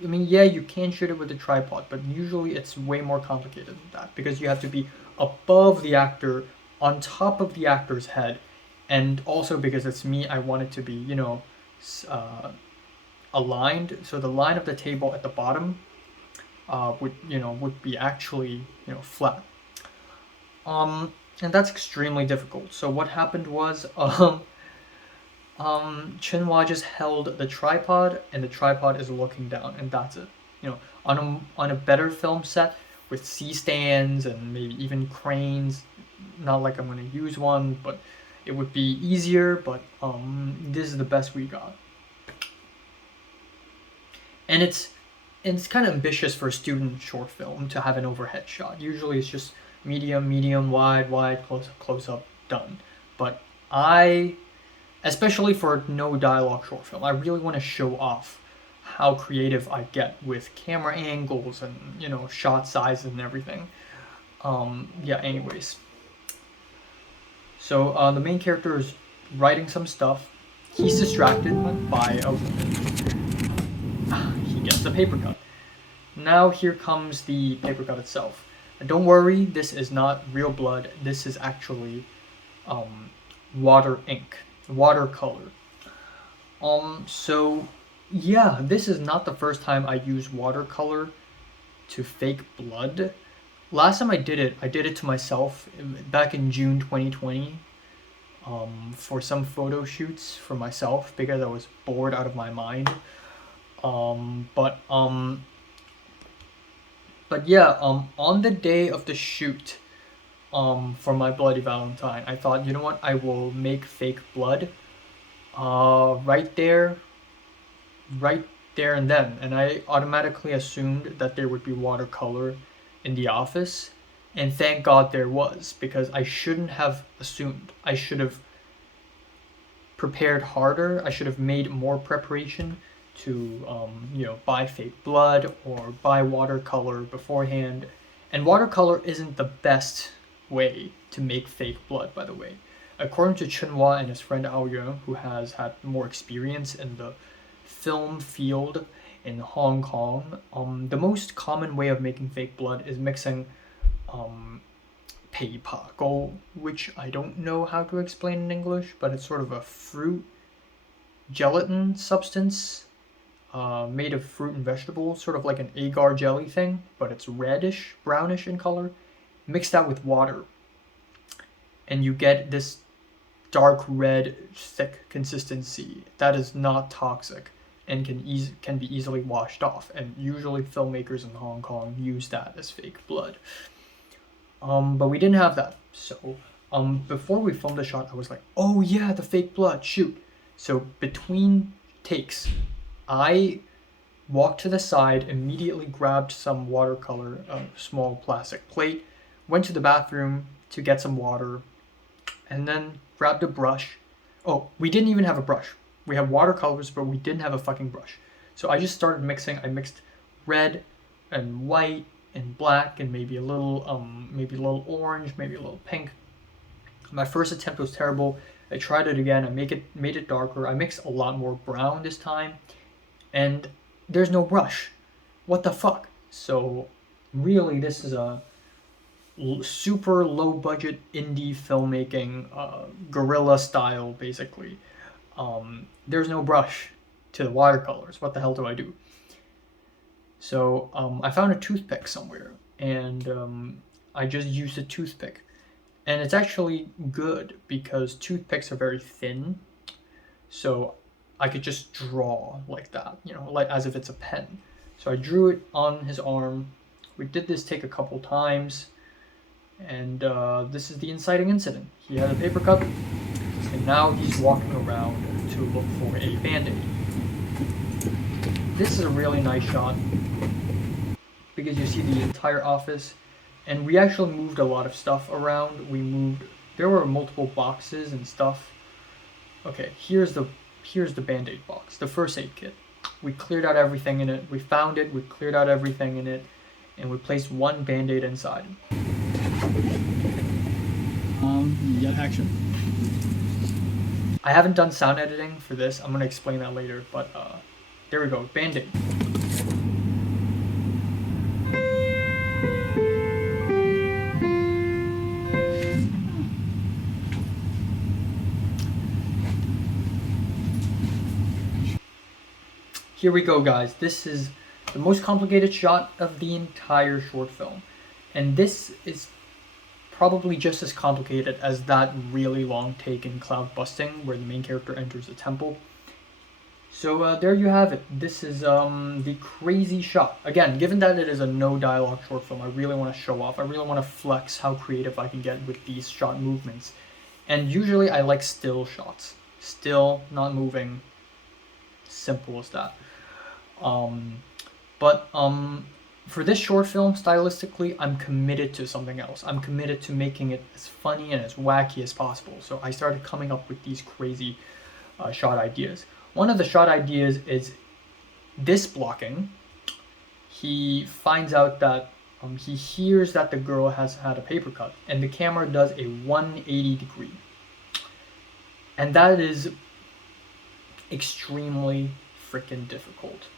you can shoot it with a tripod, but usually it's way more complicated than that because you have to be above the actor, on top of the actor's head, and also because it's me, I want it to be, aligned. So the line of the table at the bottom would be actually, flat. And that's extremely difficult. So what happened was, Chinhua just held the tripod, and the tripod is looking down, and that's it. On a better film set with C-stands and maybe even cranes, not like I'm going to use one, but it would be easier, but this is the best we got. And it's kind of ambitious for a student short film to have an overhead shot. Usually it's just medium, wide, close up, done. But especially for no dialogue short film, I really want to show off how creative I get with camera angles and shot sizes and everything. Anyways, so the main character is writing some stuff. He's distracted by a he gets the paper cut. Now here comes the paper cut itself. And don't worry, this is not real blood. This is actually water ink, watercolor. So yeah, this is not the first time I use watercolor to fake blood. Last time I did it to myself back in June 2020 for some photo shoots for myself because I was bored out of my mind. But yeah, on the day of the shoot for my Bloody Valentine, I thought, you know what, I will make fake blood right there and then, and I automatically assumed that there would be watercolor in the office, and thank God there was, because I shouldn't have assumed. I should have prepared harder. I should have made more preparation to buy fake blood or buy watercolor beforehand. And watercolor isn't the best way to make fake blood, by the way. According to Chinhua and his friend Aoyong, who has had more experience in the film field in Hong Kong, the most common way of making fake blood is mixing pei pa go, which I don't know how to explain in English, but it's sort of a fruit gelatin substance made of fruit and vegetables, sort of like an agar jelly thing, but it's reddish, brownish in color, mixed out with water. And you get this dark red, thick consistency that is not toxic and can be easily washed off. And usually filmmakers in Hong Kong use that as fake blood. But we didn't have that. So before we filmed the shot, I was like, oh yeah, the fake blood, shoot. So between takes, I walked to the side, immediately grabbed some watercolor, a small plastic plate, went to the bathroom to get some water, and then grabbed a brush. Oh, we didn't even have a brush. We had watercolors, but we didn't have a fucking brush. So I just started mixing. I mixed red and white and black and maybe a little orange, maybe a little pink. My first attempt was terrible. I tried it again. I made it darker. I mixed a lot more brown this time, and there's no brush. What the fuck? So really, this is a super low budget indie filmmaking, guerrilla style basically. There's no brush to the watercolors. What the hell do I do? So I found a toothpick somewhere, and I just used a toothpick. And it's actually good because toothpicks are very thin, so I could just draw like that, like as if it's a pen. So I drew it on his arm. We did this take a couple times, and this is the inciting incident. He had a paper cut, and now he's walking around to look for a band-aid. This is a really nice shot because you see the entire office, and we actually moved a lot of stuff around. There were multiple boxes and stuff. Okay, here's the band-aid box, the first aid kit. We cleared out everything in it. We found it, we cleared out everything in it, and we placed one band-aid inside. Yeah, action. I haven't done sound editing for this. I'm gonna explain that later, but there we go, band-aid. Here we go, guys. This is the most complicated shot of the entire short film. And this is probably just as complicated as that really long take in Cloud Busting where the main character enters a temple. So there you have it. This is the crazy shot. Again, given that it is a no dialogue short film, I really want to show off. I really want to flex how creative I can get with these shot movements. And usually I like still shots. Still, not moving. Simple as that. But for this short film, stylistically, I'm committed to something else. I'm committed to making it as funny and as wacky as possible. So I started coming up with these crazy shot ideas. One of the shot ideas is this blocking. He finds out that he hears that the girl has had a paper cut, and the camera does a 180 degree. And that is extremely freaking difficult.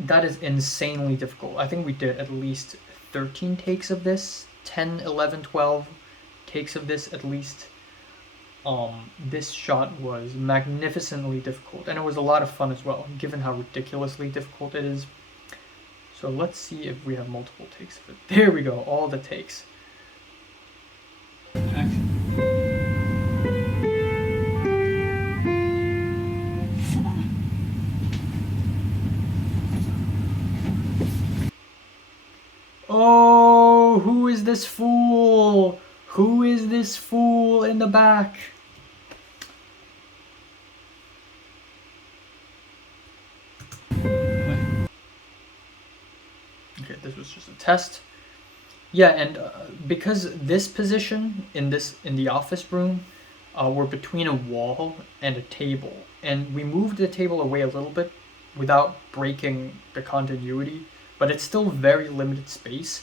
That is insanely difficult. I think we did at least 13 takes of this, 10, 11, 12 takes of this at least. This shot was magnificently difficult, and it was a lot of fun as well, given how ridiculously difficult it is. So let's see if we have multiple takes of it. There we go, all the takes. Action. Oh, who is this fool? Who is this fool in the back? Okay, this was just a test. Yeah, and because this position in the office room, we're between a wall and a table, and we moved the table away a little bit without breaking the continuity, but it's still very limited space.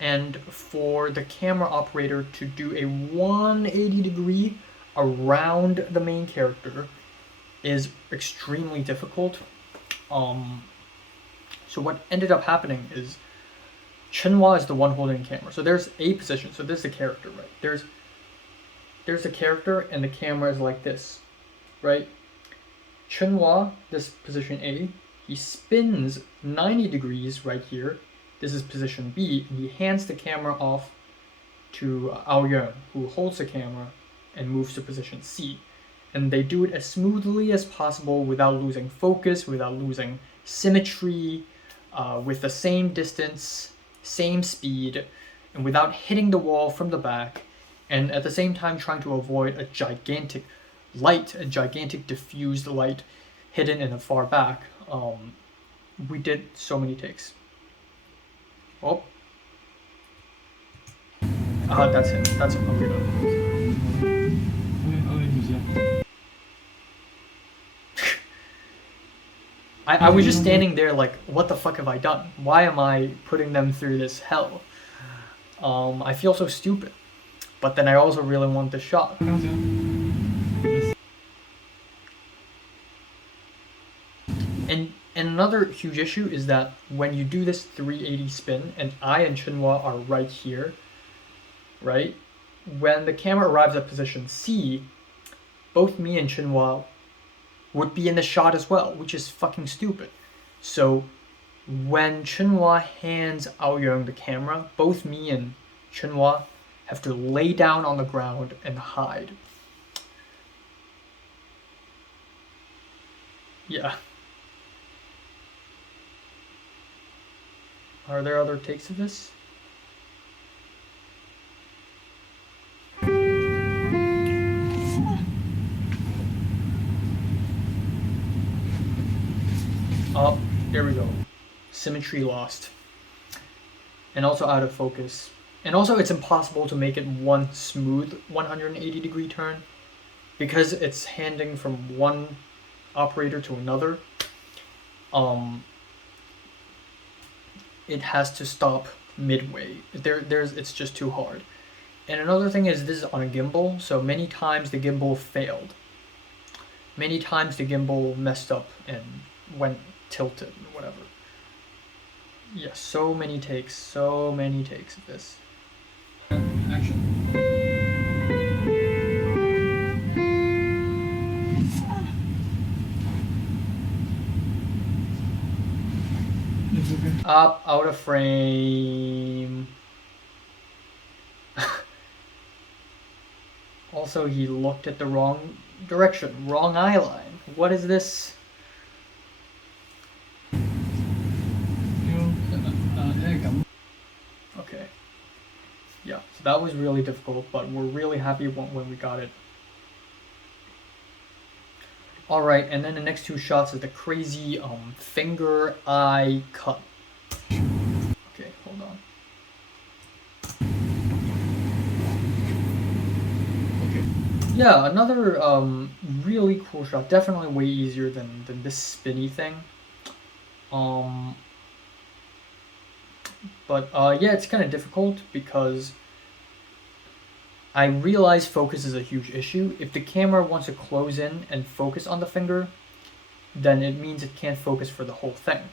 And for the camera operator to do a 180 degree around the main character is extremely difficult. So what ended up happening is Chenhua is the one holding the camera. So there's a position. So this is the character, right? There's a character, and the camera is like this, right? Chenhua, this position A, he spins 90 degrees right here. This is position B, and he hands the camera off to Aoyang, who holds the camera and moves to position C. And they do it as smoothly as possible without losing focus, without losing symmetry, with the same distance, same speed, and without hitting the wall from the back, and at the same time trying to avoid a gigantic light, a gigantic diffused light hidden in the far back. We did so many takes. Oh. That's him. That's him. I'm gonna... I was just standing there like, what the fuck have I done? Why am I putting them through this hell? I feel so stupid. But then I also really want the shot. And another huge issue is that when you do this 380 spin, and I and Chunhua are right here, right? When the camera arrives at position C, both me and Chunhua would be in the shot as well, which is fucking stupid. So when Chunhua hands Aoyang the camera, both me and Chunhua have to lay down on the ground and hide. Yeah. Are there other takes of this? Oh, there we go. Symmetry lost. And also out of focus. And also it's impossible to make it one smooth 180 degree turn because it's handing from one operator to another. It has to stop midway. It's just too hard. And another thing is this is on a gimbal, so many times the gimbal failed. Many times the gimbal messed up and went tilted or whatever. Yeah, so many takes of this. Action. Up, out of frame. Also, he looked at the wrong direction, wrong eye line. What is this? Okay. Yeah, so that was really difficult, but we're really happy when we got it. Alright, and then the next two shots is the crazy finger eye cut. Okay, hold on. Okay. Yeah, another really cool shot. Definitely way easier than this spinny thing. But yeah, it's kind of difficult because I realize focus is a huge issue. If the camera wants to close in and focus on the finger, then it means it can't focus for the whole thing.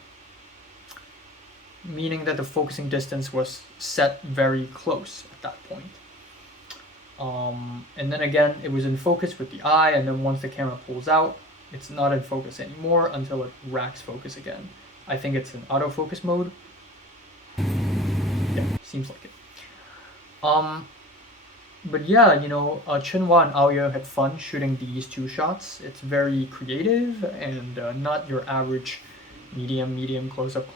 Meaning that the focusing distance was set very close at that point. And then again, it was in focus with the eye, and then once the camera pulls out, it's not in focus anymore until it racks focus again. I think it's in autofocus mode. Yeah, seems like it. But yeah, you know, Chunhua and Aoyang had fun shooting these two shots. It's very creative and not your average medium, close up.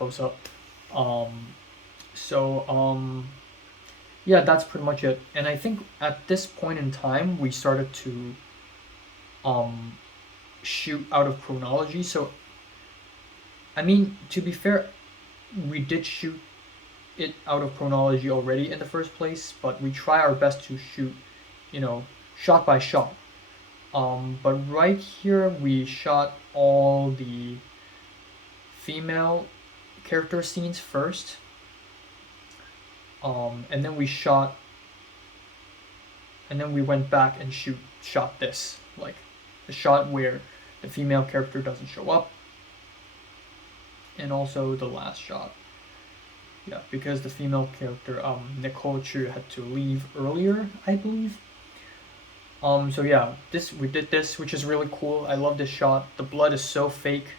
Yeah, that's pretty much it. And I think at this point in time, we started to shoot out of chronology. So, I mean, to be fair, we did shoot it out of chronology already in the first place, but we try our best to shoot, you know, shot by shot. But right here we shot all the female character scenes first, and then we went back and shot this, like the shot where the female character doesn't show up, and also the last shot. Yeah, because the female character, Nicole Chu, had to leave earlier, I believe. So yeah, we did this, which is really cool. I love this shot. The blood is so fake.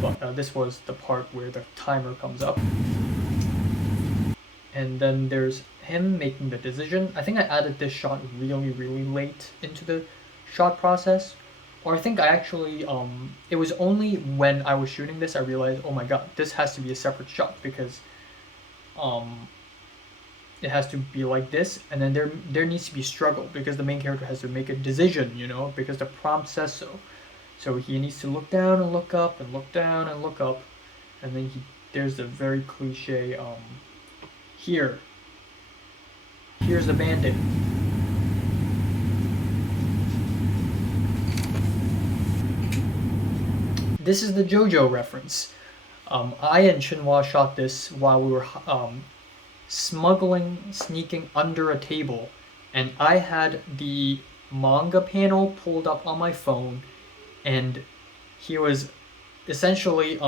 But this was the part where the timer comes up. and then there's him making the decision. I think I added this shot really, really late into the shot process. Or I think I actually, it was only when I was shooting this I realized, oh my god, this has to be a separate shot because um, it has to be like this, and then there needs to be struggle because the main character has to make a decision, because the prompt says so. So he needs to look down and look up and look down and look up, and then there's the very cliche here's the band-aid. This is the JoJo reference. I and Shinhwa shot this while we were sneaking under a table, and I had the manga panel pulled up on my phone, and he was essentially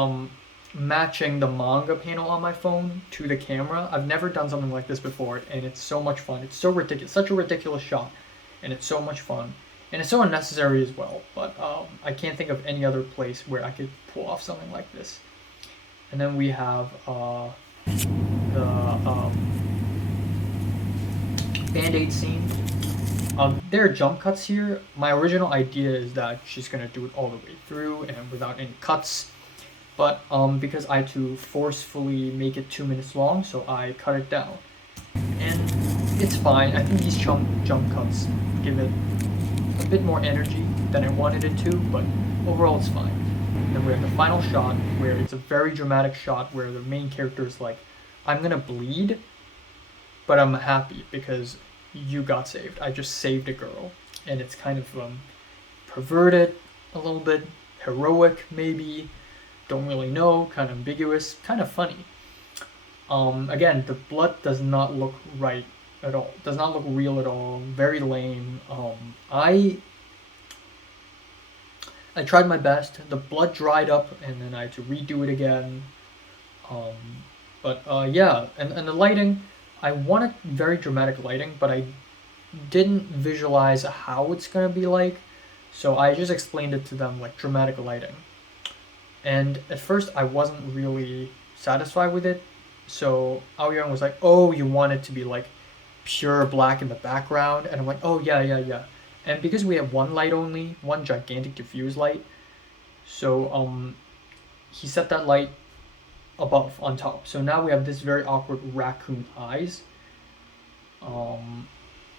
matching the manga panel on my phone to the camera. I've never done something like this before, and it's so much fun. It's so ridiculous, such a ridiculous shot, and it's so much fun, and it's so unnecessary as well. But I can't think of any other place where I could pull off something like this. And then we have the band-aid scene. There are jump cuts here. My original idea is that she's gonna do it all the way through and without any cuts, but because I had to forcefully make it 2 minutes long, so I cut it down, and it's fine. I think these jump cuts give it a bit more energy than I wanted it to, but overall it's fine. And then we have the final shot where it's a very dramatic shot where the main character is like, I'm gonna bleed, but I'm happy because you got saved. I just saved a girl. And it's kind of perverted a little bit, heroic maybe, don't really know, kind of ambiguous, kind of funny. Again, the blood does not look right at all. Does not look real at all. Very lame. I tried my best. The blood dried up, and then I had to redo it again. Yeah, and the lighting, I wanted very dramatic lighting, but I didn't visualize how it's gonna be like, so I just explained it to them like dramatic lighting. And at first I wasn't really satisfied with it, so Aoyang was like, oh, you want it to be like pure black in the background, and I'm like, oh yeah. And because we have one light only, one gigantic diffuse light, so he set that light above on top. So now we have this very awkward raccoon eyes.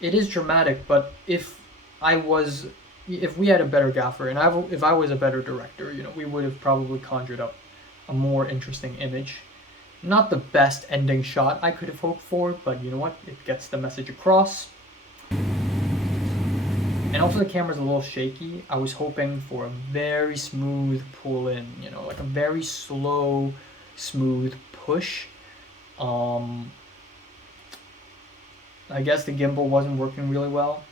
It is dramatic, but if we had a better gaffer and if I was a better director, we would have probably conjured up a more interesting image. Not the best ending shot I could have hoped for, but you know what? It gets the message across. And also the camera's a little shaky. I was hoping for a very smooth pull in, like a very slow, smooth push. I guess the gimbal wasn't working really well.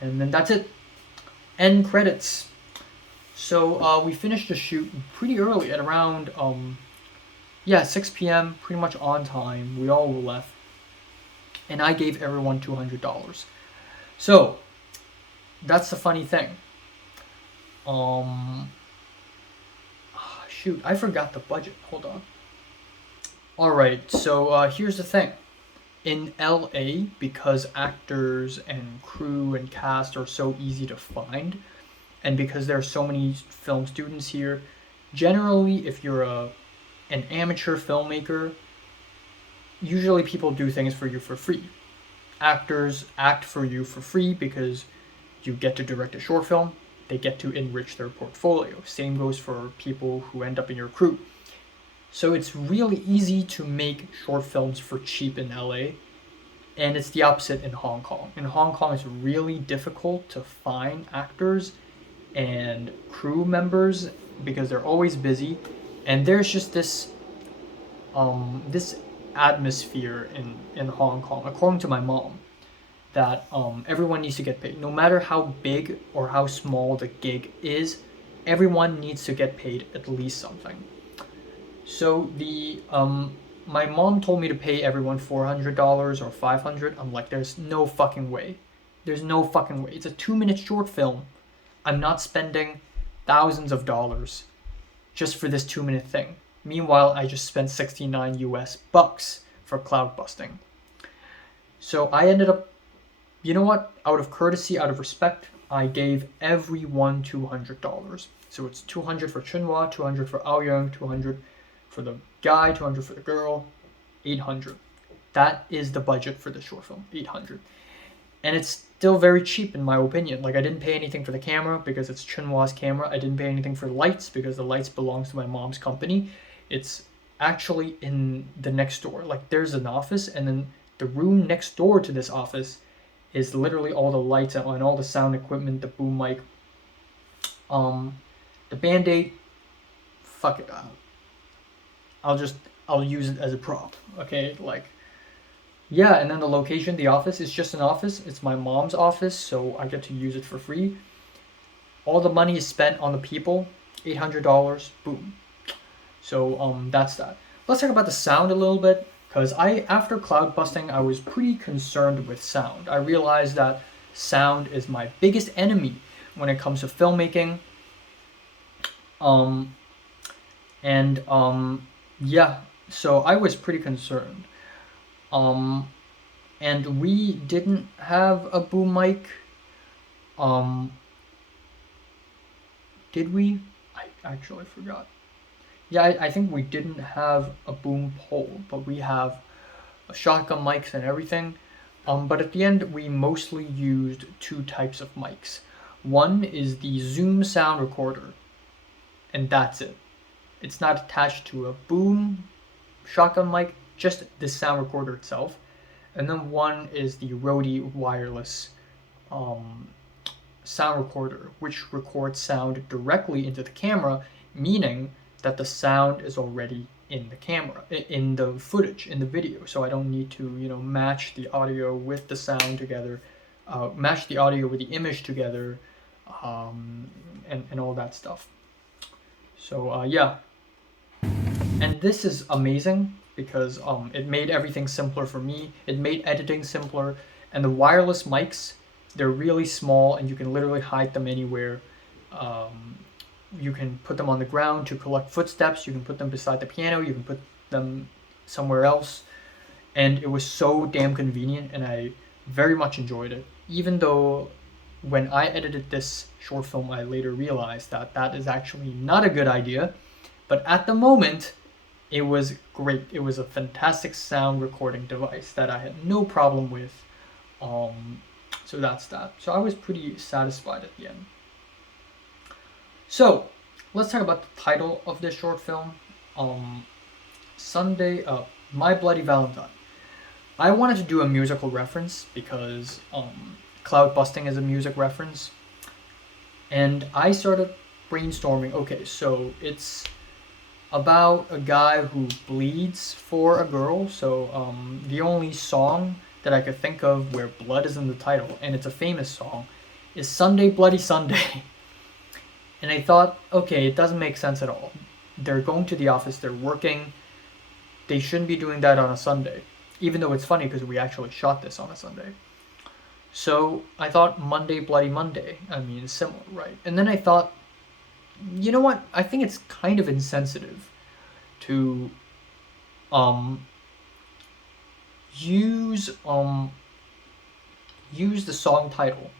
And then that's it. End credits. So we finished the shoot pretty early at around 6 p.m. pretty much on time. We all left, and I gave everyone $200. So that's the funny thing. Shoot, I forgot the budget. Hold on. All right, so here's the thing. In LA, because actors and crew and cast are so easy to find, and because there are so many film students here, generally if you're an amateur filmmaker, usually people do things for you for free. Actors act for you for free because you get to direct a short film, they get to enrich their portfolio. Same goes for people who end up in your crew. So it's really easy to make short films for cheap in LA, and it's the opposite in Hong Kong. In Hong Kong, it's really difficult to find actors and crew members because they're always busy, and there's just this atmosphere in Hong Kong, according to my mom, that everyone needs to get paid. No matter how big or how small the gig is, everyone needs to get paid at least something. So my mom told me to pay everyone $400 or $500. I'm like, there's no fucking way. There's no fucking way. It's a 2-minute short film. I'm not spending thousands of dollars just for this 2-minute thing. Meanwhile, I just spent $69 US for for cloud busting. So I ended up, you know what? Out of courtesy, out of respect, I gave everyone $200. So it's 200 for Chunhua, 200 for Aoyang, 200 for the guy, 200 for the girl, 800. That is the budget for the short film, 800. And it's still very cheap in my opinion. Like I didn't pay anything for the camera because it's Chunhua's camera. I didn't pay anything for the lights because the lights belongs to my mom's company. It's actually in the next door. Like there's an office, and then the room next door to this office is literally all the lights and all the sound equipment, the boom mic, the Band-Aid. Fuck it. I'll use it as a prop. Okay, like. Yeah, and then the location, the office, is just an office. It's my mom's office, so I get to use it for free. All the money is spent on the people, $800, boom. So that's that. Let's talk about the sound a little bit, because after cloud busting, I was pretty concerned with sound. I realized that sound is my biggest enemy when it comes to filmmaking. Yeah, so I was pretty concerned. And we didn't have a boom mic. Did we? I actually forgot. Yeah, I think we didn't have a boom pole, but we have shotgun mics and everything. But at the end, we mostly used two types of mics. One is the Zoom sound recorder, and that's it. It's not attached to a boom shotgun mic, just the sound recorder itself. And then one is the Rode wireless sound recorder, which records sound directly into the camera, meaning that the sound is already in the camera, in the footage, in the video. So I don't need to, match the audio with the sound together, match the audio with the image together, and all that stuff. So yeah. And this is amazing because it made everything simpler for me. It made editing simpler. And the wireless mics, they're really small and you can literally hide them anywhere. You can put them on the ground to collect footsteps. You can put them beside the piano. You can put them somewhere else. And it was so damn convenient, and I very much enjoyed it. Even though when I edited this short film, I later realized that that is actually not a good idea. But at the moment, it was great. It was a fantastic sound recording device that I had no problem with. So that's that. So I was pretty satisfied at the end. So let's talk about the title of this short film. My Bloody Valentine. I wanted to do a musical reference because cloud busting is a music reference. And I started brainstorming, okay, so it's about a guy who bleeds for a girl. So the only song that I could think of where blood is in the title, and it's a famous song, is Sunday Bloody Sunday. And I thought, okay, it doesn't make sense at all. They're going to the office, they're working. They shouldn't be doing that on a Sunday. Even though it's funny because we actually shot this on a Sunday. So I thought Monday Bloody Monday. I mean, similar, right? And then I thought, you know what? I think it's kind of insensitive to use the song title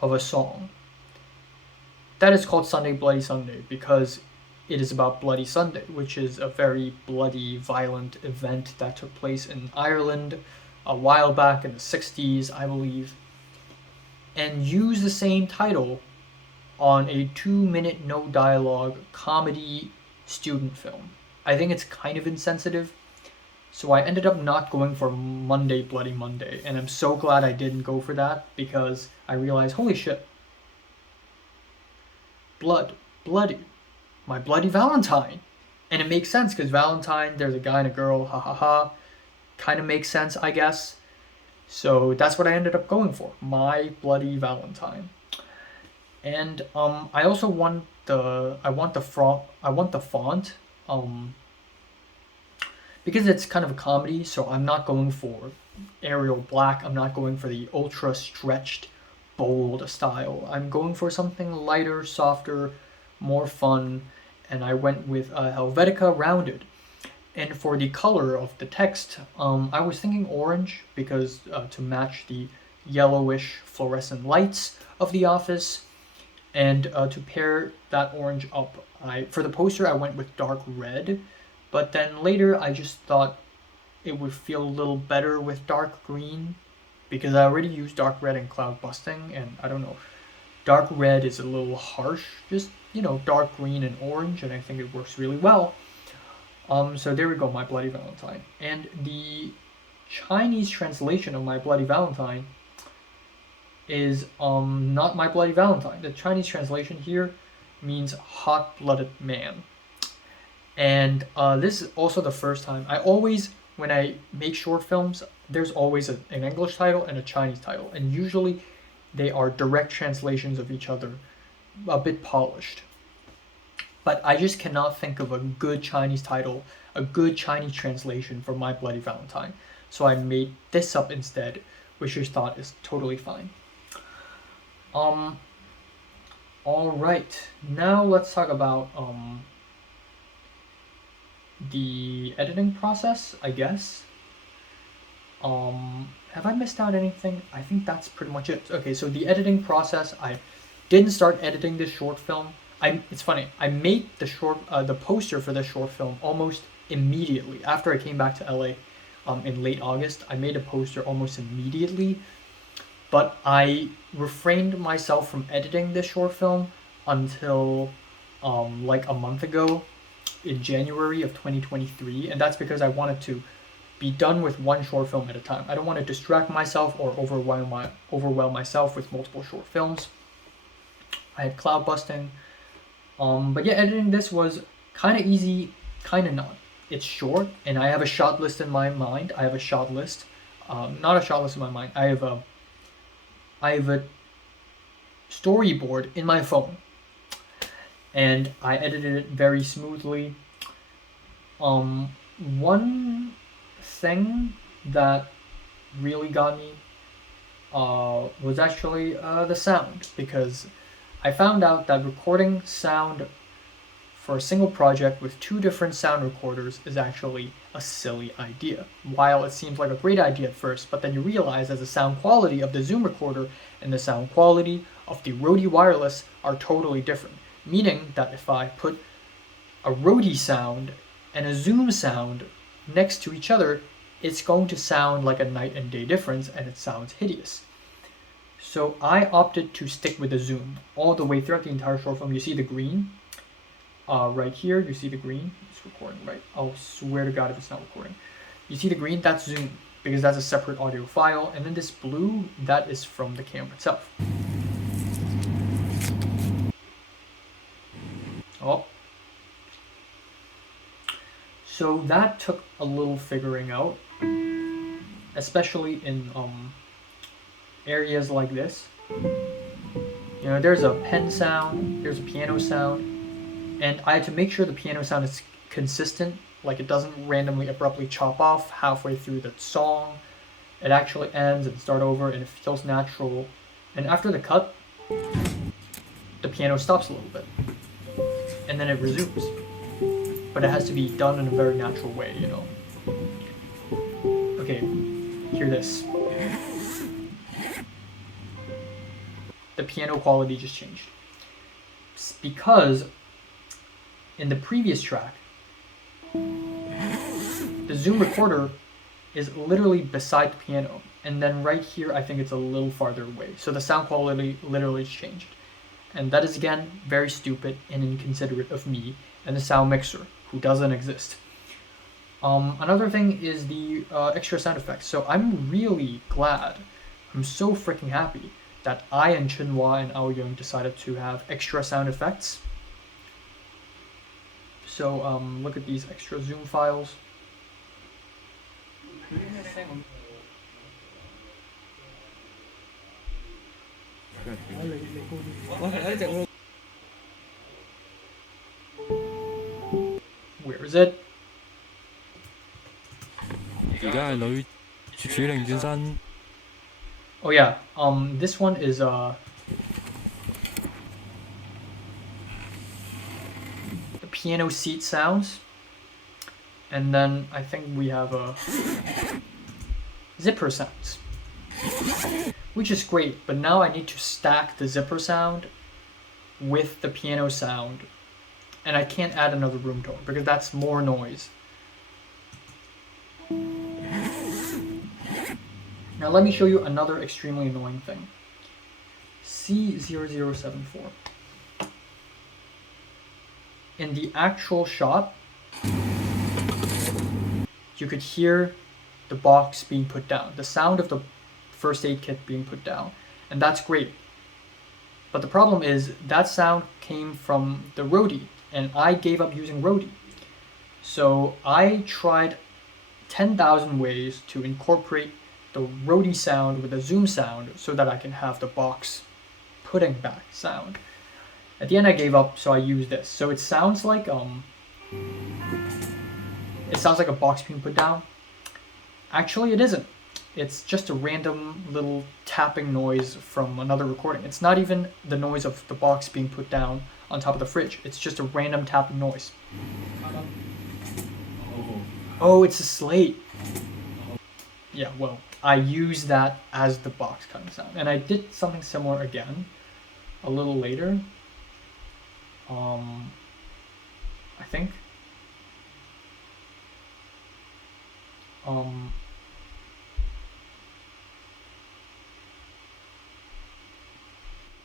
of a song that is called Sunday Bloody Sunday because it is about Bloody Sunday, which is a very bloody, violent event that took place in Ireland a while back in the 60s, I believe, and use the same title on a 2-minute no dialogue comedy student film. I think it's kind of insensitive, so I ended up not going for Monday Bloody Monday, and I'm so glad I didn't go for that because I realized, holy shit, bloody, my bloody Valentine. And it makes sense because Valentine, there's a guy and a girl, ha ha ha, kind of makes sense, I guess. So that's what I ended up going for, My Bloody Valentine. And I also want the font because it's kind of a comedy, so I'm not going for Arial Black. I'm not going for the ultra stretched, bold style. I'm going for something lighter, softer, more fun, and I went with Helvetica Rounded. And for the color of the text, I was thinking orange because to match the yellowish fluorescent lights of the office, and to pair that orange up, for the poster I went with dark red, but then later I just thought it would feel a little better with dark green because I already used dark red in cloud busting, and I don't know, dark red is a little harsh, just dark green and orange, and I think it works really well. So there we go, My Bloody Valentine. And the Chinese translation of My Bloody Valentine is not My Bloody Valentine. The Chinese translation here means hot-blooded man. And this is also the first time. I always, when I make short films, there's always an English title and a Chinese title. And usually they are direct translations of each other, a bit polished. But I just cannot think of a good Chinese title, a good Chinese translation for My Bloody Valentine. So I made this up instead, which I thought is totally fine. Alright, now let's talk about the editing process, I guess. Have I missed out anything? I think that's pretty much it. Okay, so the editing process, I didn't start editing this short film. It's funny, I made the poster for the short film almost immediately after I came back to LA in late August. I made a poster almost immediately, but I refrained myself from editing this short film until like a month ago in January of 2023, and that's because I wanted to be done with one short film at a time. I don't want to distract myself or overwhelm myself with multiple short films. I had cloud busting. But yeah, editing this was kind of easy, kind of not. It's short, and I have a shot list in my mind. I have a shot list, not a shot list in my mind. I have a storyboard in my phone, and I edited it very smoothly. One thing that really got me was actually the sound, because I found out that recording sound for a single project with two different sound recorders is actually a silly idea. While it seems like a great idea at first, but then you realize that the sound quality of the Zoom recorder and the sound quality of the Rode wireless are totally different. Meaning that if I put a Rode sound and a Zoom sound next to each other, it's going to sound like a night and day difference, and it sounds hideous. So I opted to stick with the Zoom all the way throughout the entire short film. You see the green right here. You see the green. It's recording, right? I'll swear to God if it's not recording. You see the green? That's Zoom, because that's a separate audio file. And then this blue, that is from the camera itself. Oh. So that took a little figuring out, especially in areas like this. There's a pen sound, there's a piano sound, and I had to make sure the piano sound is consistent, like it doesn't randomly abruptly chop off halfway through the song. It actually ends and start over, and it feels natural. And after the cut, the piano stops a little bit, and then it resumes. But it has to be done in a very natural way, Okay, hear this. The piano quality just changed. Because in the previous track, the Zoom recorder is literally beside the piano, and then right here I think it's a little farther away. So the sound quality literally changed. And that is, again, very stupid and inconsiderate of me and the sound mixer, who doesn't exist. Another thing is the extra sound effects. So I'm really glad, I'm so freaking happy that I and Chinhua and Ao Young decided to have extra sound effects. So look at these extra Zoom files. Where is it? 而家係女主領轉身。 Oh yeah, this one is the piano seat sounds, And then I think we have a zipper sounds, which is great, but now I need to stack the zipper sound with the piano sound, and I can't add another room tone because that's more noise. Now let me show you another extremely annoying thing. C0074. In the actual shot, you could hear the box being put down, the sound of the first aid kit being put down, and that's great. But the problem is that sound came from the roadie, and I gave up using roadie. So I tried 10,000 ways to incorporate the roadie sound with the zoom sound so that I can have the box putting back sound. At the end I gave up, so I used this. So it sounds like a box being put down. Actually, it isn't. It's just a random little tapping noise from another recording. It's not even the noise of the box being put down on top of the fridge. It's just a random tapping noise. Oh, it's a slate. Yeah, well, I use that as the box cutting sound. And I did something similar again a little later. I think.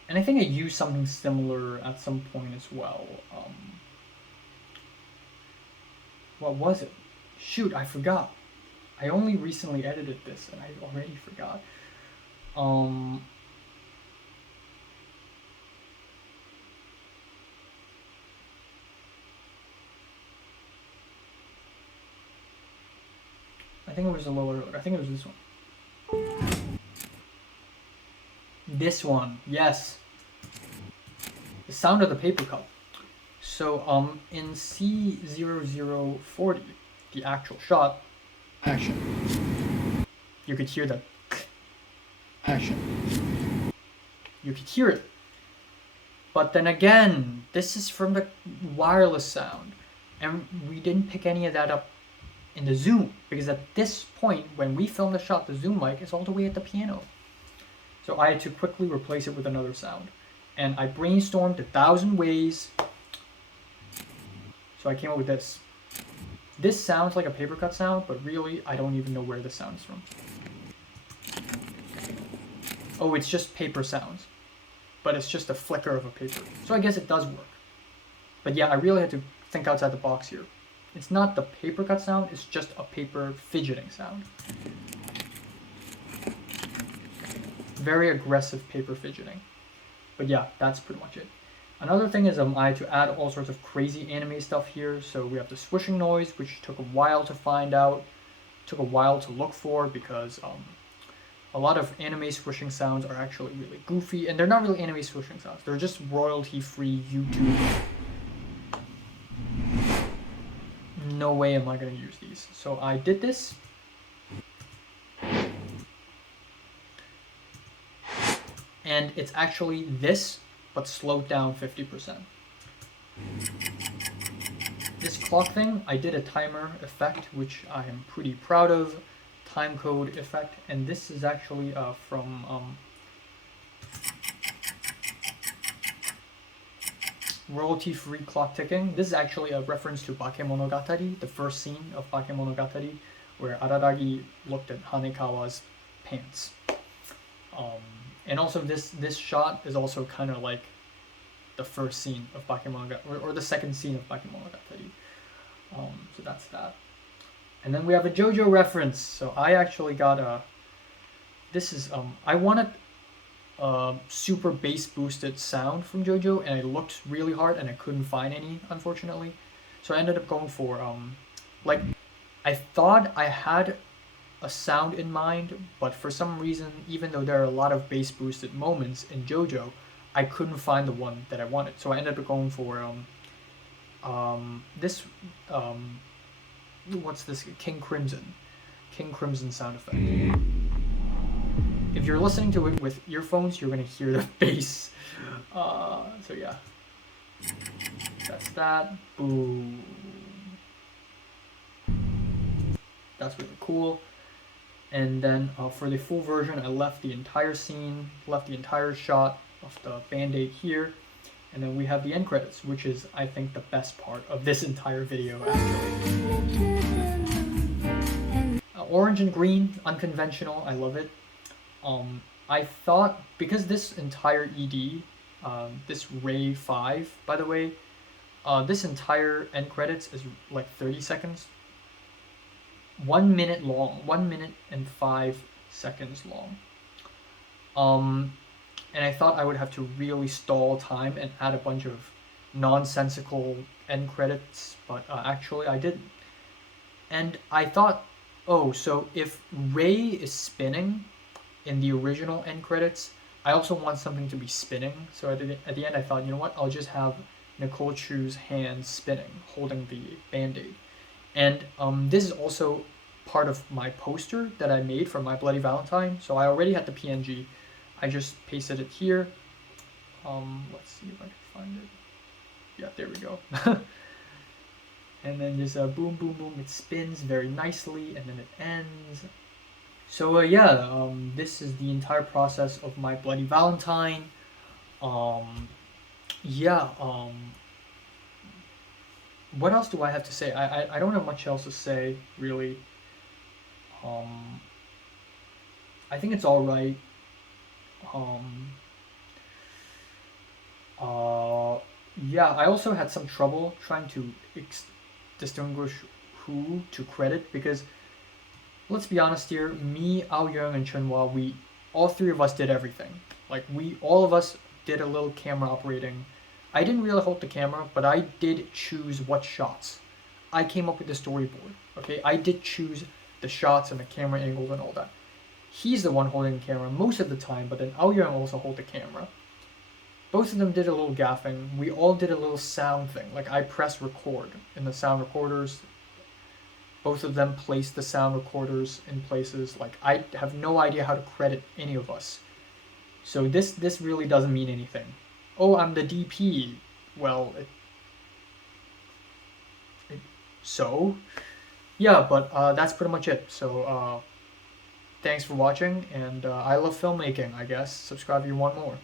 And I think I used something similar at some point as well. What was it? Shoot, I forgot. I only recently edited this and I already forgot. I think it was a lower note. I think it was this one. This one, yes. The sound of the paper cup. So in C0040, the actual shot, Action. you could hear the Action. you could hear it. But then again, this is from the wireless sound, and we didn't pick any of that up in the zoom, because at this point, when we filmed the shot, the zoom mic is all the way at the piano. So I had to quickly replace it with another sound. And I brainstormed 1,000 ways. So I came up with this. This sounds like a paper cut sound, but really, I don't even know where this sound is from. Oh, it's just paper sounds. But it's just a flicker of a paper. So I guess it does work. But yeah, I really had to think outside the box here. It's not the paper cut sound, it's just a paper fidgeting sound. Very aggressive paper fidgeting. But yeah, that's pretty much it. Another thing is I had to add all sorts of crazy anime stuff here. So we have the swishing noise, which took a while to find out, took a while to look for, because a lot of anime swishing sounds are actually really goofy, and they're not really anime swishing sounds. They're just royalty-free YouTube. No way am I going to use these. So I did this. And it's actually this, but slowed down 50%. This clock thing, I did a timer effect, which I am pretty proud of. Time code effect, and this is actually from royalty-free clock ticking. This is actually a reference to Bakemonogatari, the first scene of Bakemonogatari, where Araragi looked at Hanekawa's pants. And also this shot is also kind of like the first scene of Bakemonogatari, or the second scene of Bakemonogatari. So that's that. And then we have a JoJo reference. So I actually got a, this is, I wanted a super bass boosted sound from JoJo, and I looked really hard and I couldn't find any, unfortunately. So I ended up going for, like, I thought I had a sound in mind, but for some reason, even though there are a lot of bass boosted moments in JoJo, I couldn't find the one that I wanted. So I ended up going for, this, what's this? King Crimson sound effect. If you're listening to it with earphones, you're gonna hear the bass. So yeah, that's that. Boom. That's really cool. And then for the full version, I left the entire scene, left the entire shot of the band-aid here. And then we have the end credits, which is, I think, the best part of this entire video, actually. Orange and green, unconventional, I love it. I thought, because this entire ED, this Ray 5, by the way, this entire end credits is like 30 seconds. 1 minute long, 1 minute and 5 seconds long. And I thought I would have to really stall time and add a bunch of nonsensical end credits, but actually I didn't. And I thought, oh, so if Ray is spinning in the original end credits, I also want something to be spinning. So at the end, I thought, you know what? I'll just have Nicole Chu's hand spinning, holding the band-aid. And this is also part of my poster that I made for My Bloody Valentine. So I already had the PNG. I just pasted it here. Let's see if I can find it. Yeah, there we go. And then just boom, boom, boom. It spins very nicely, and then it ends. So yeah, this is the entire process of My Bloody Valentine. Yeah. What else do I have to say? I don't have much else to say really. I think it's all right. Yeah, I also had some trouble trying to distinguish who to credit because, let's be honest here, me, Ao Young, and Chunhua, we all three of us did everything. Like all of us did a little camera operating. I didn't really hold the camera, but I did choose what shots. I came up with the storyboard. Okay, I did choose the shots and the camera angles and all that. He's the one holding the camera most of the time, but then Ao Young also hold the camera. Both of them did a little gaffing. We all did a little sound thing. Like I pressed record in the sound recorders. Both of them placed the sound recorders in places. Like I have no idea how to credit any of us. So this really doesn't mean anything. Oh, I'm the DP. Well, so yeah, but that's pretty much it. So thanks for watching, and I love filmmaking, I guess. Subscribe if you want more.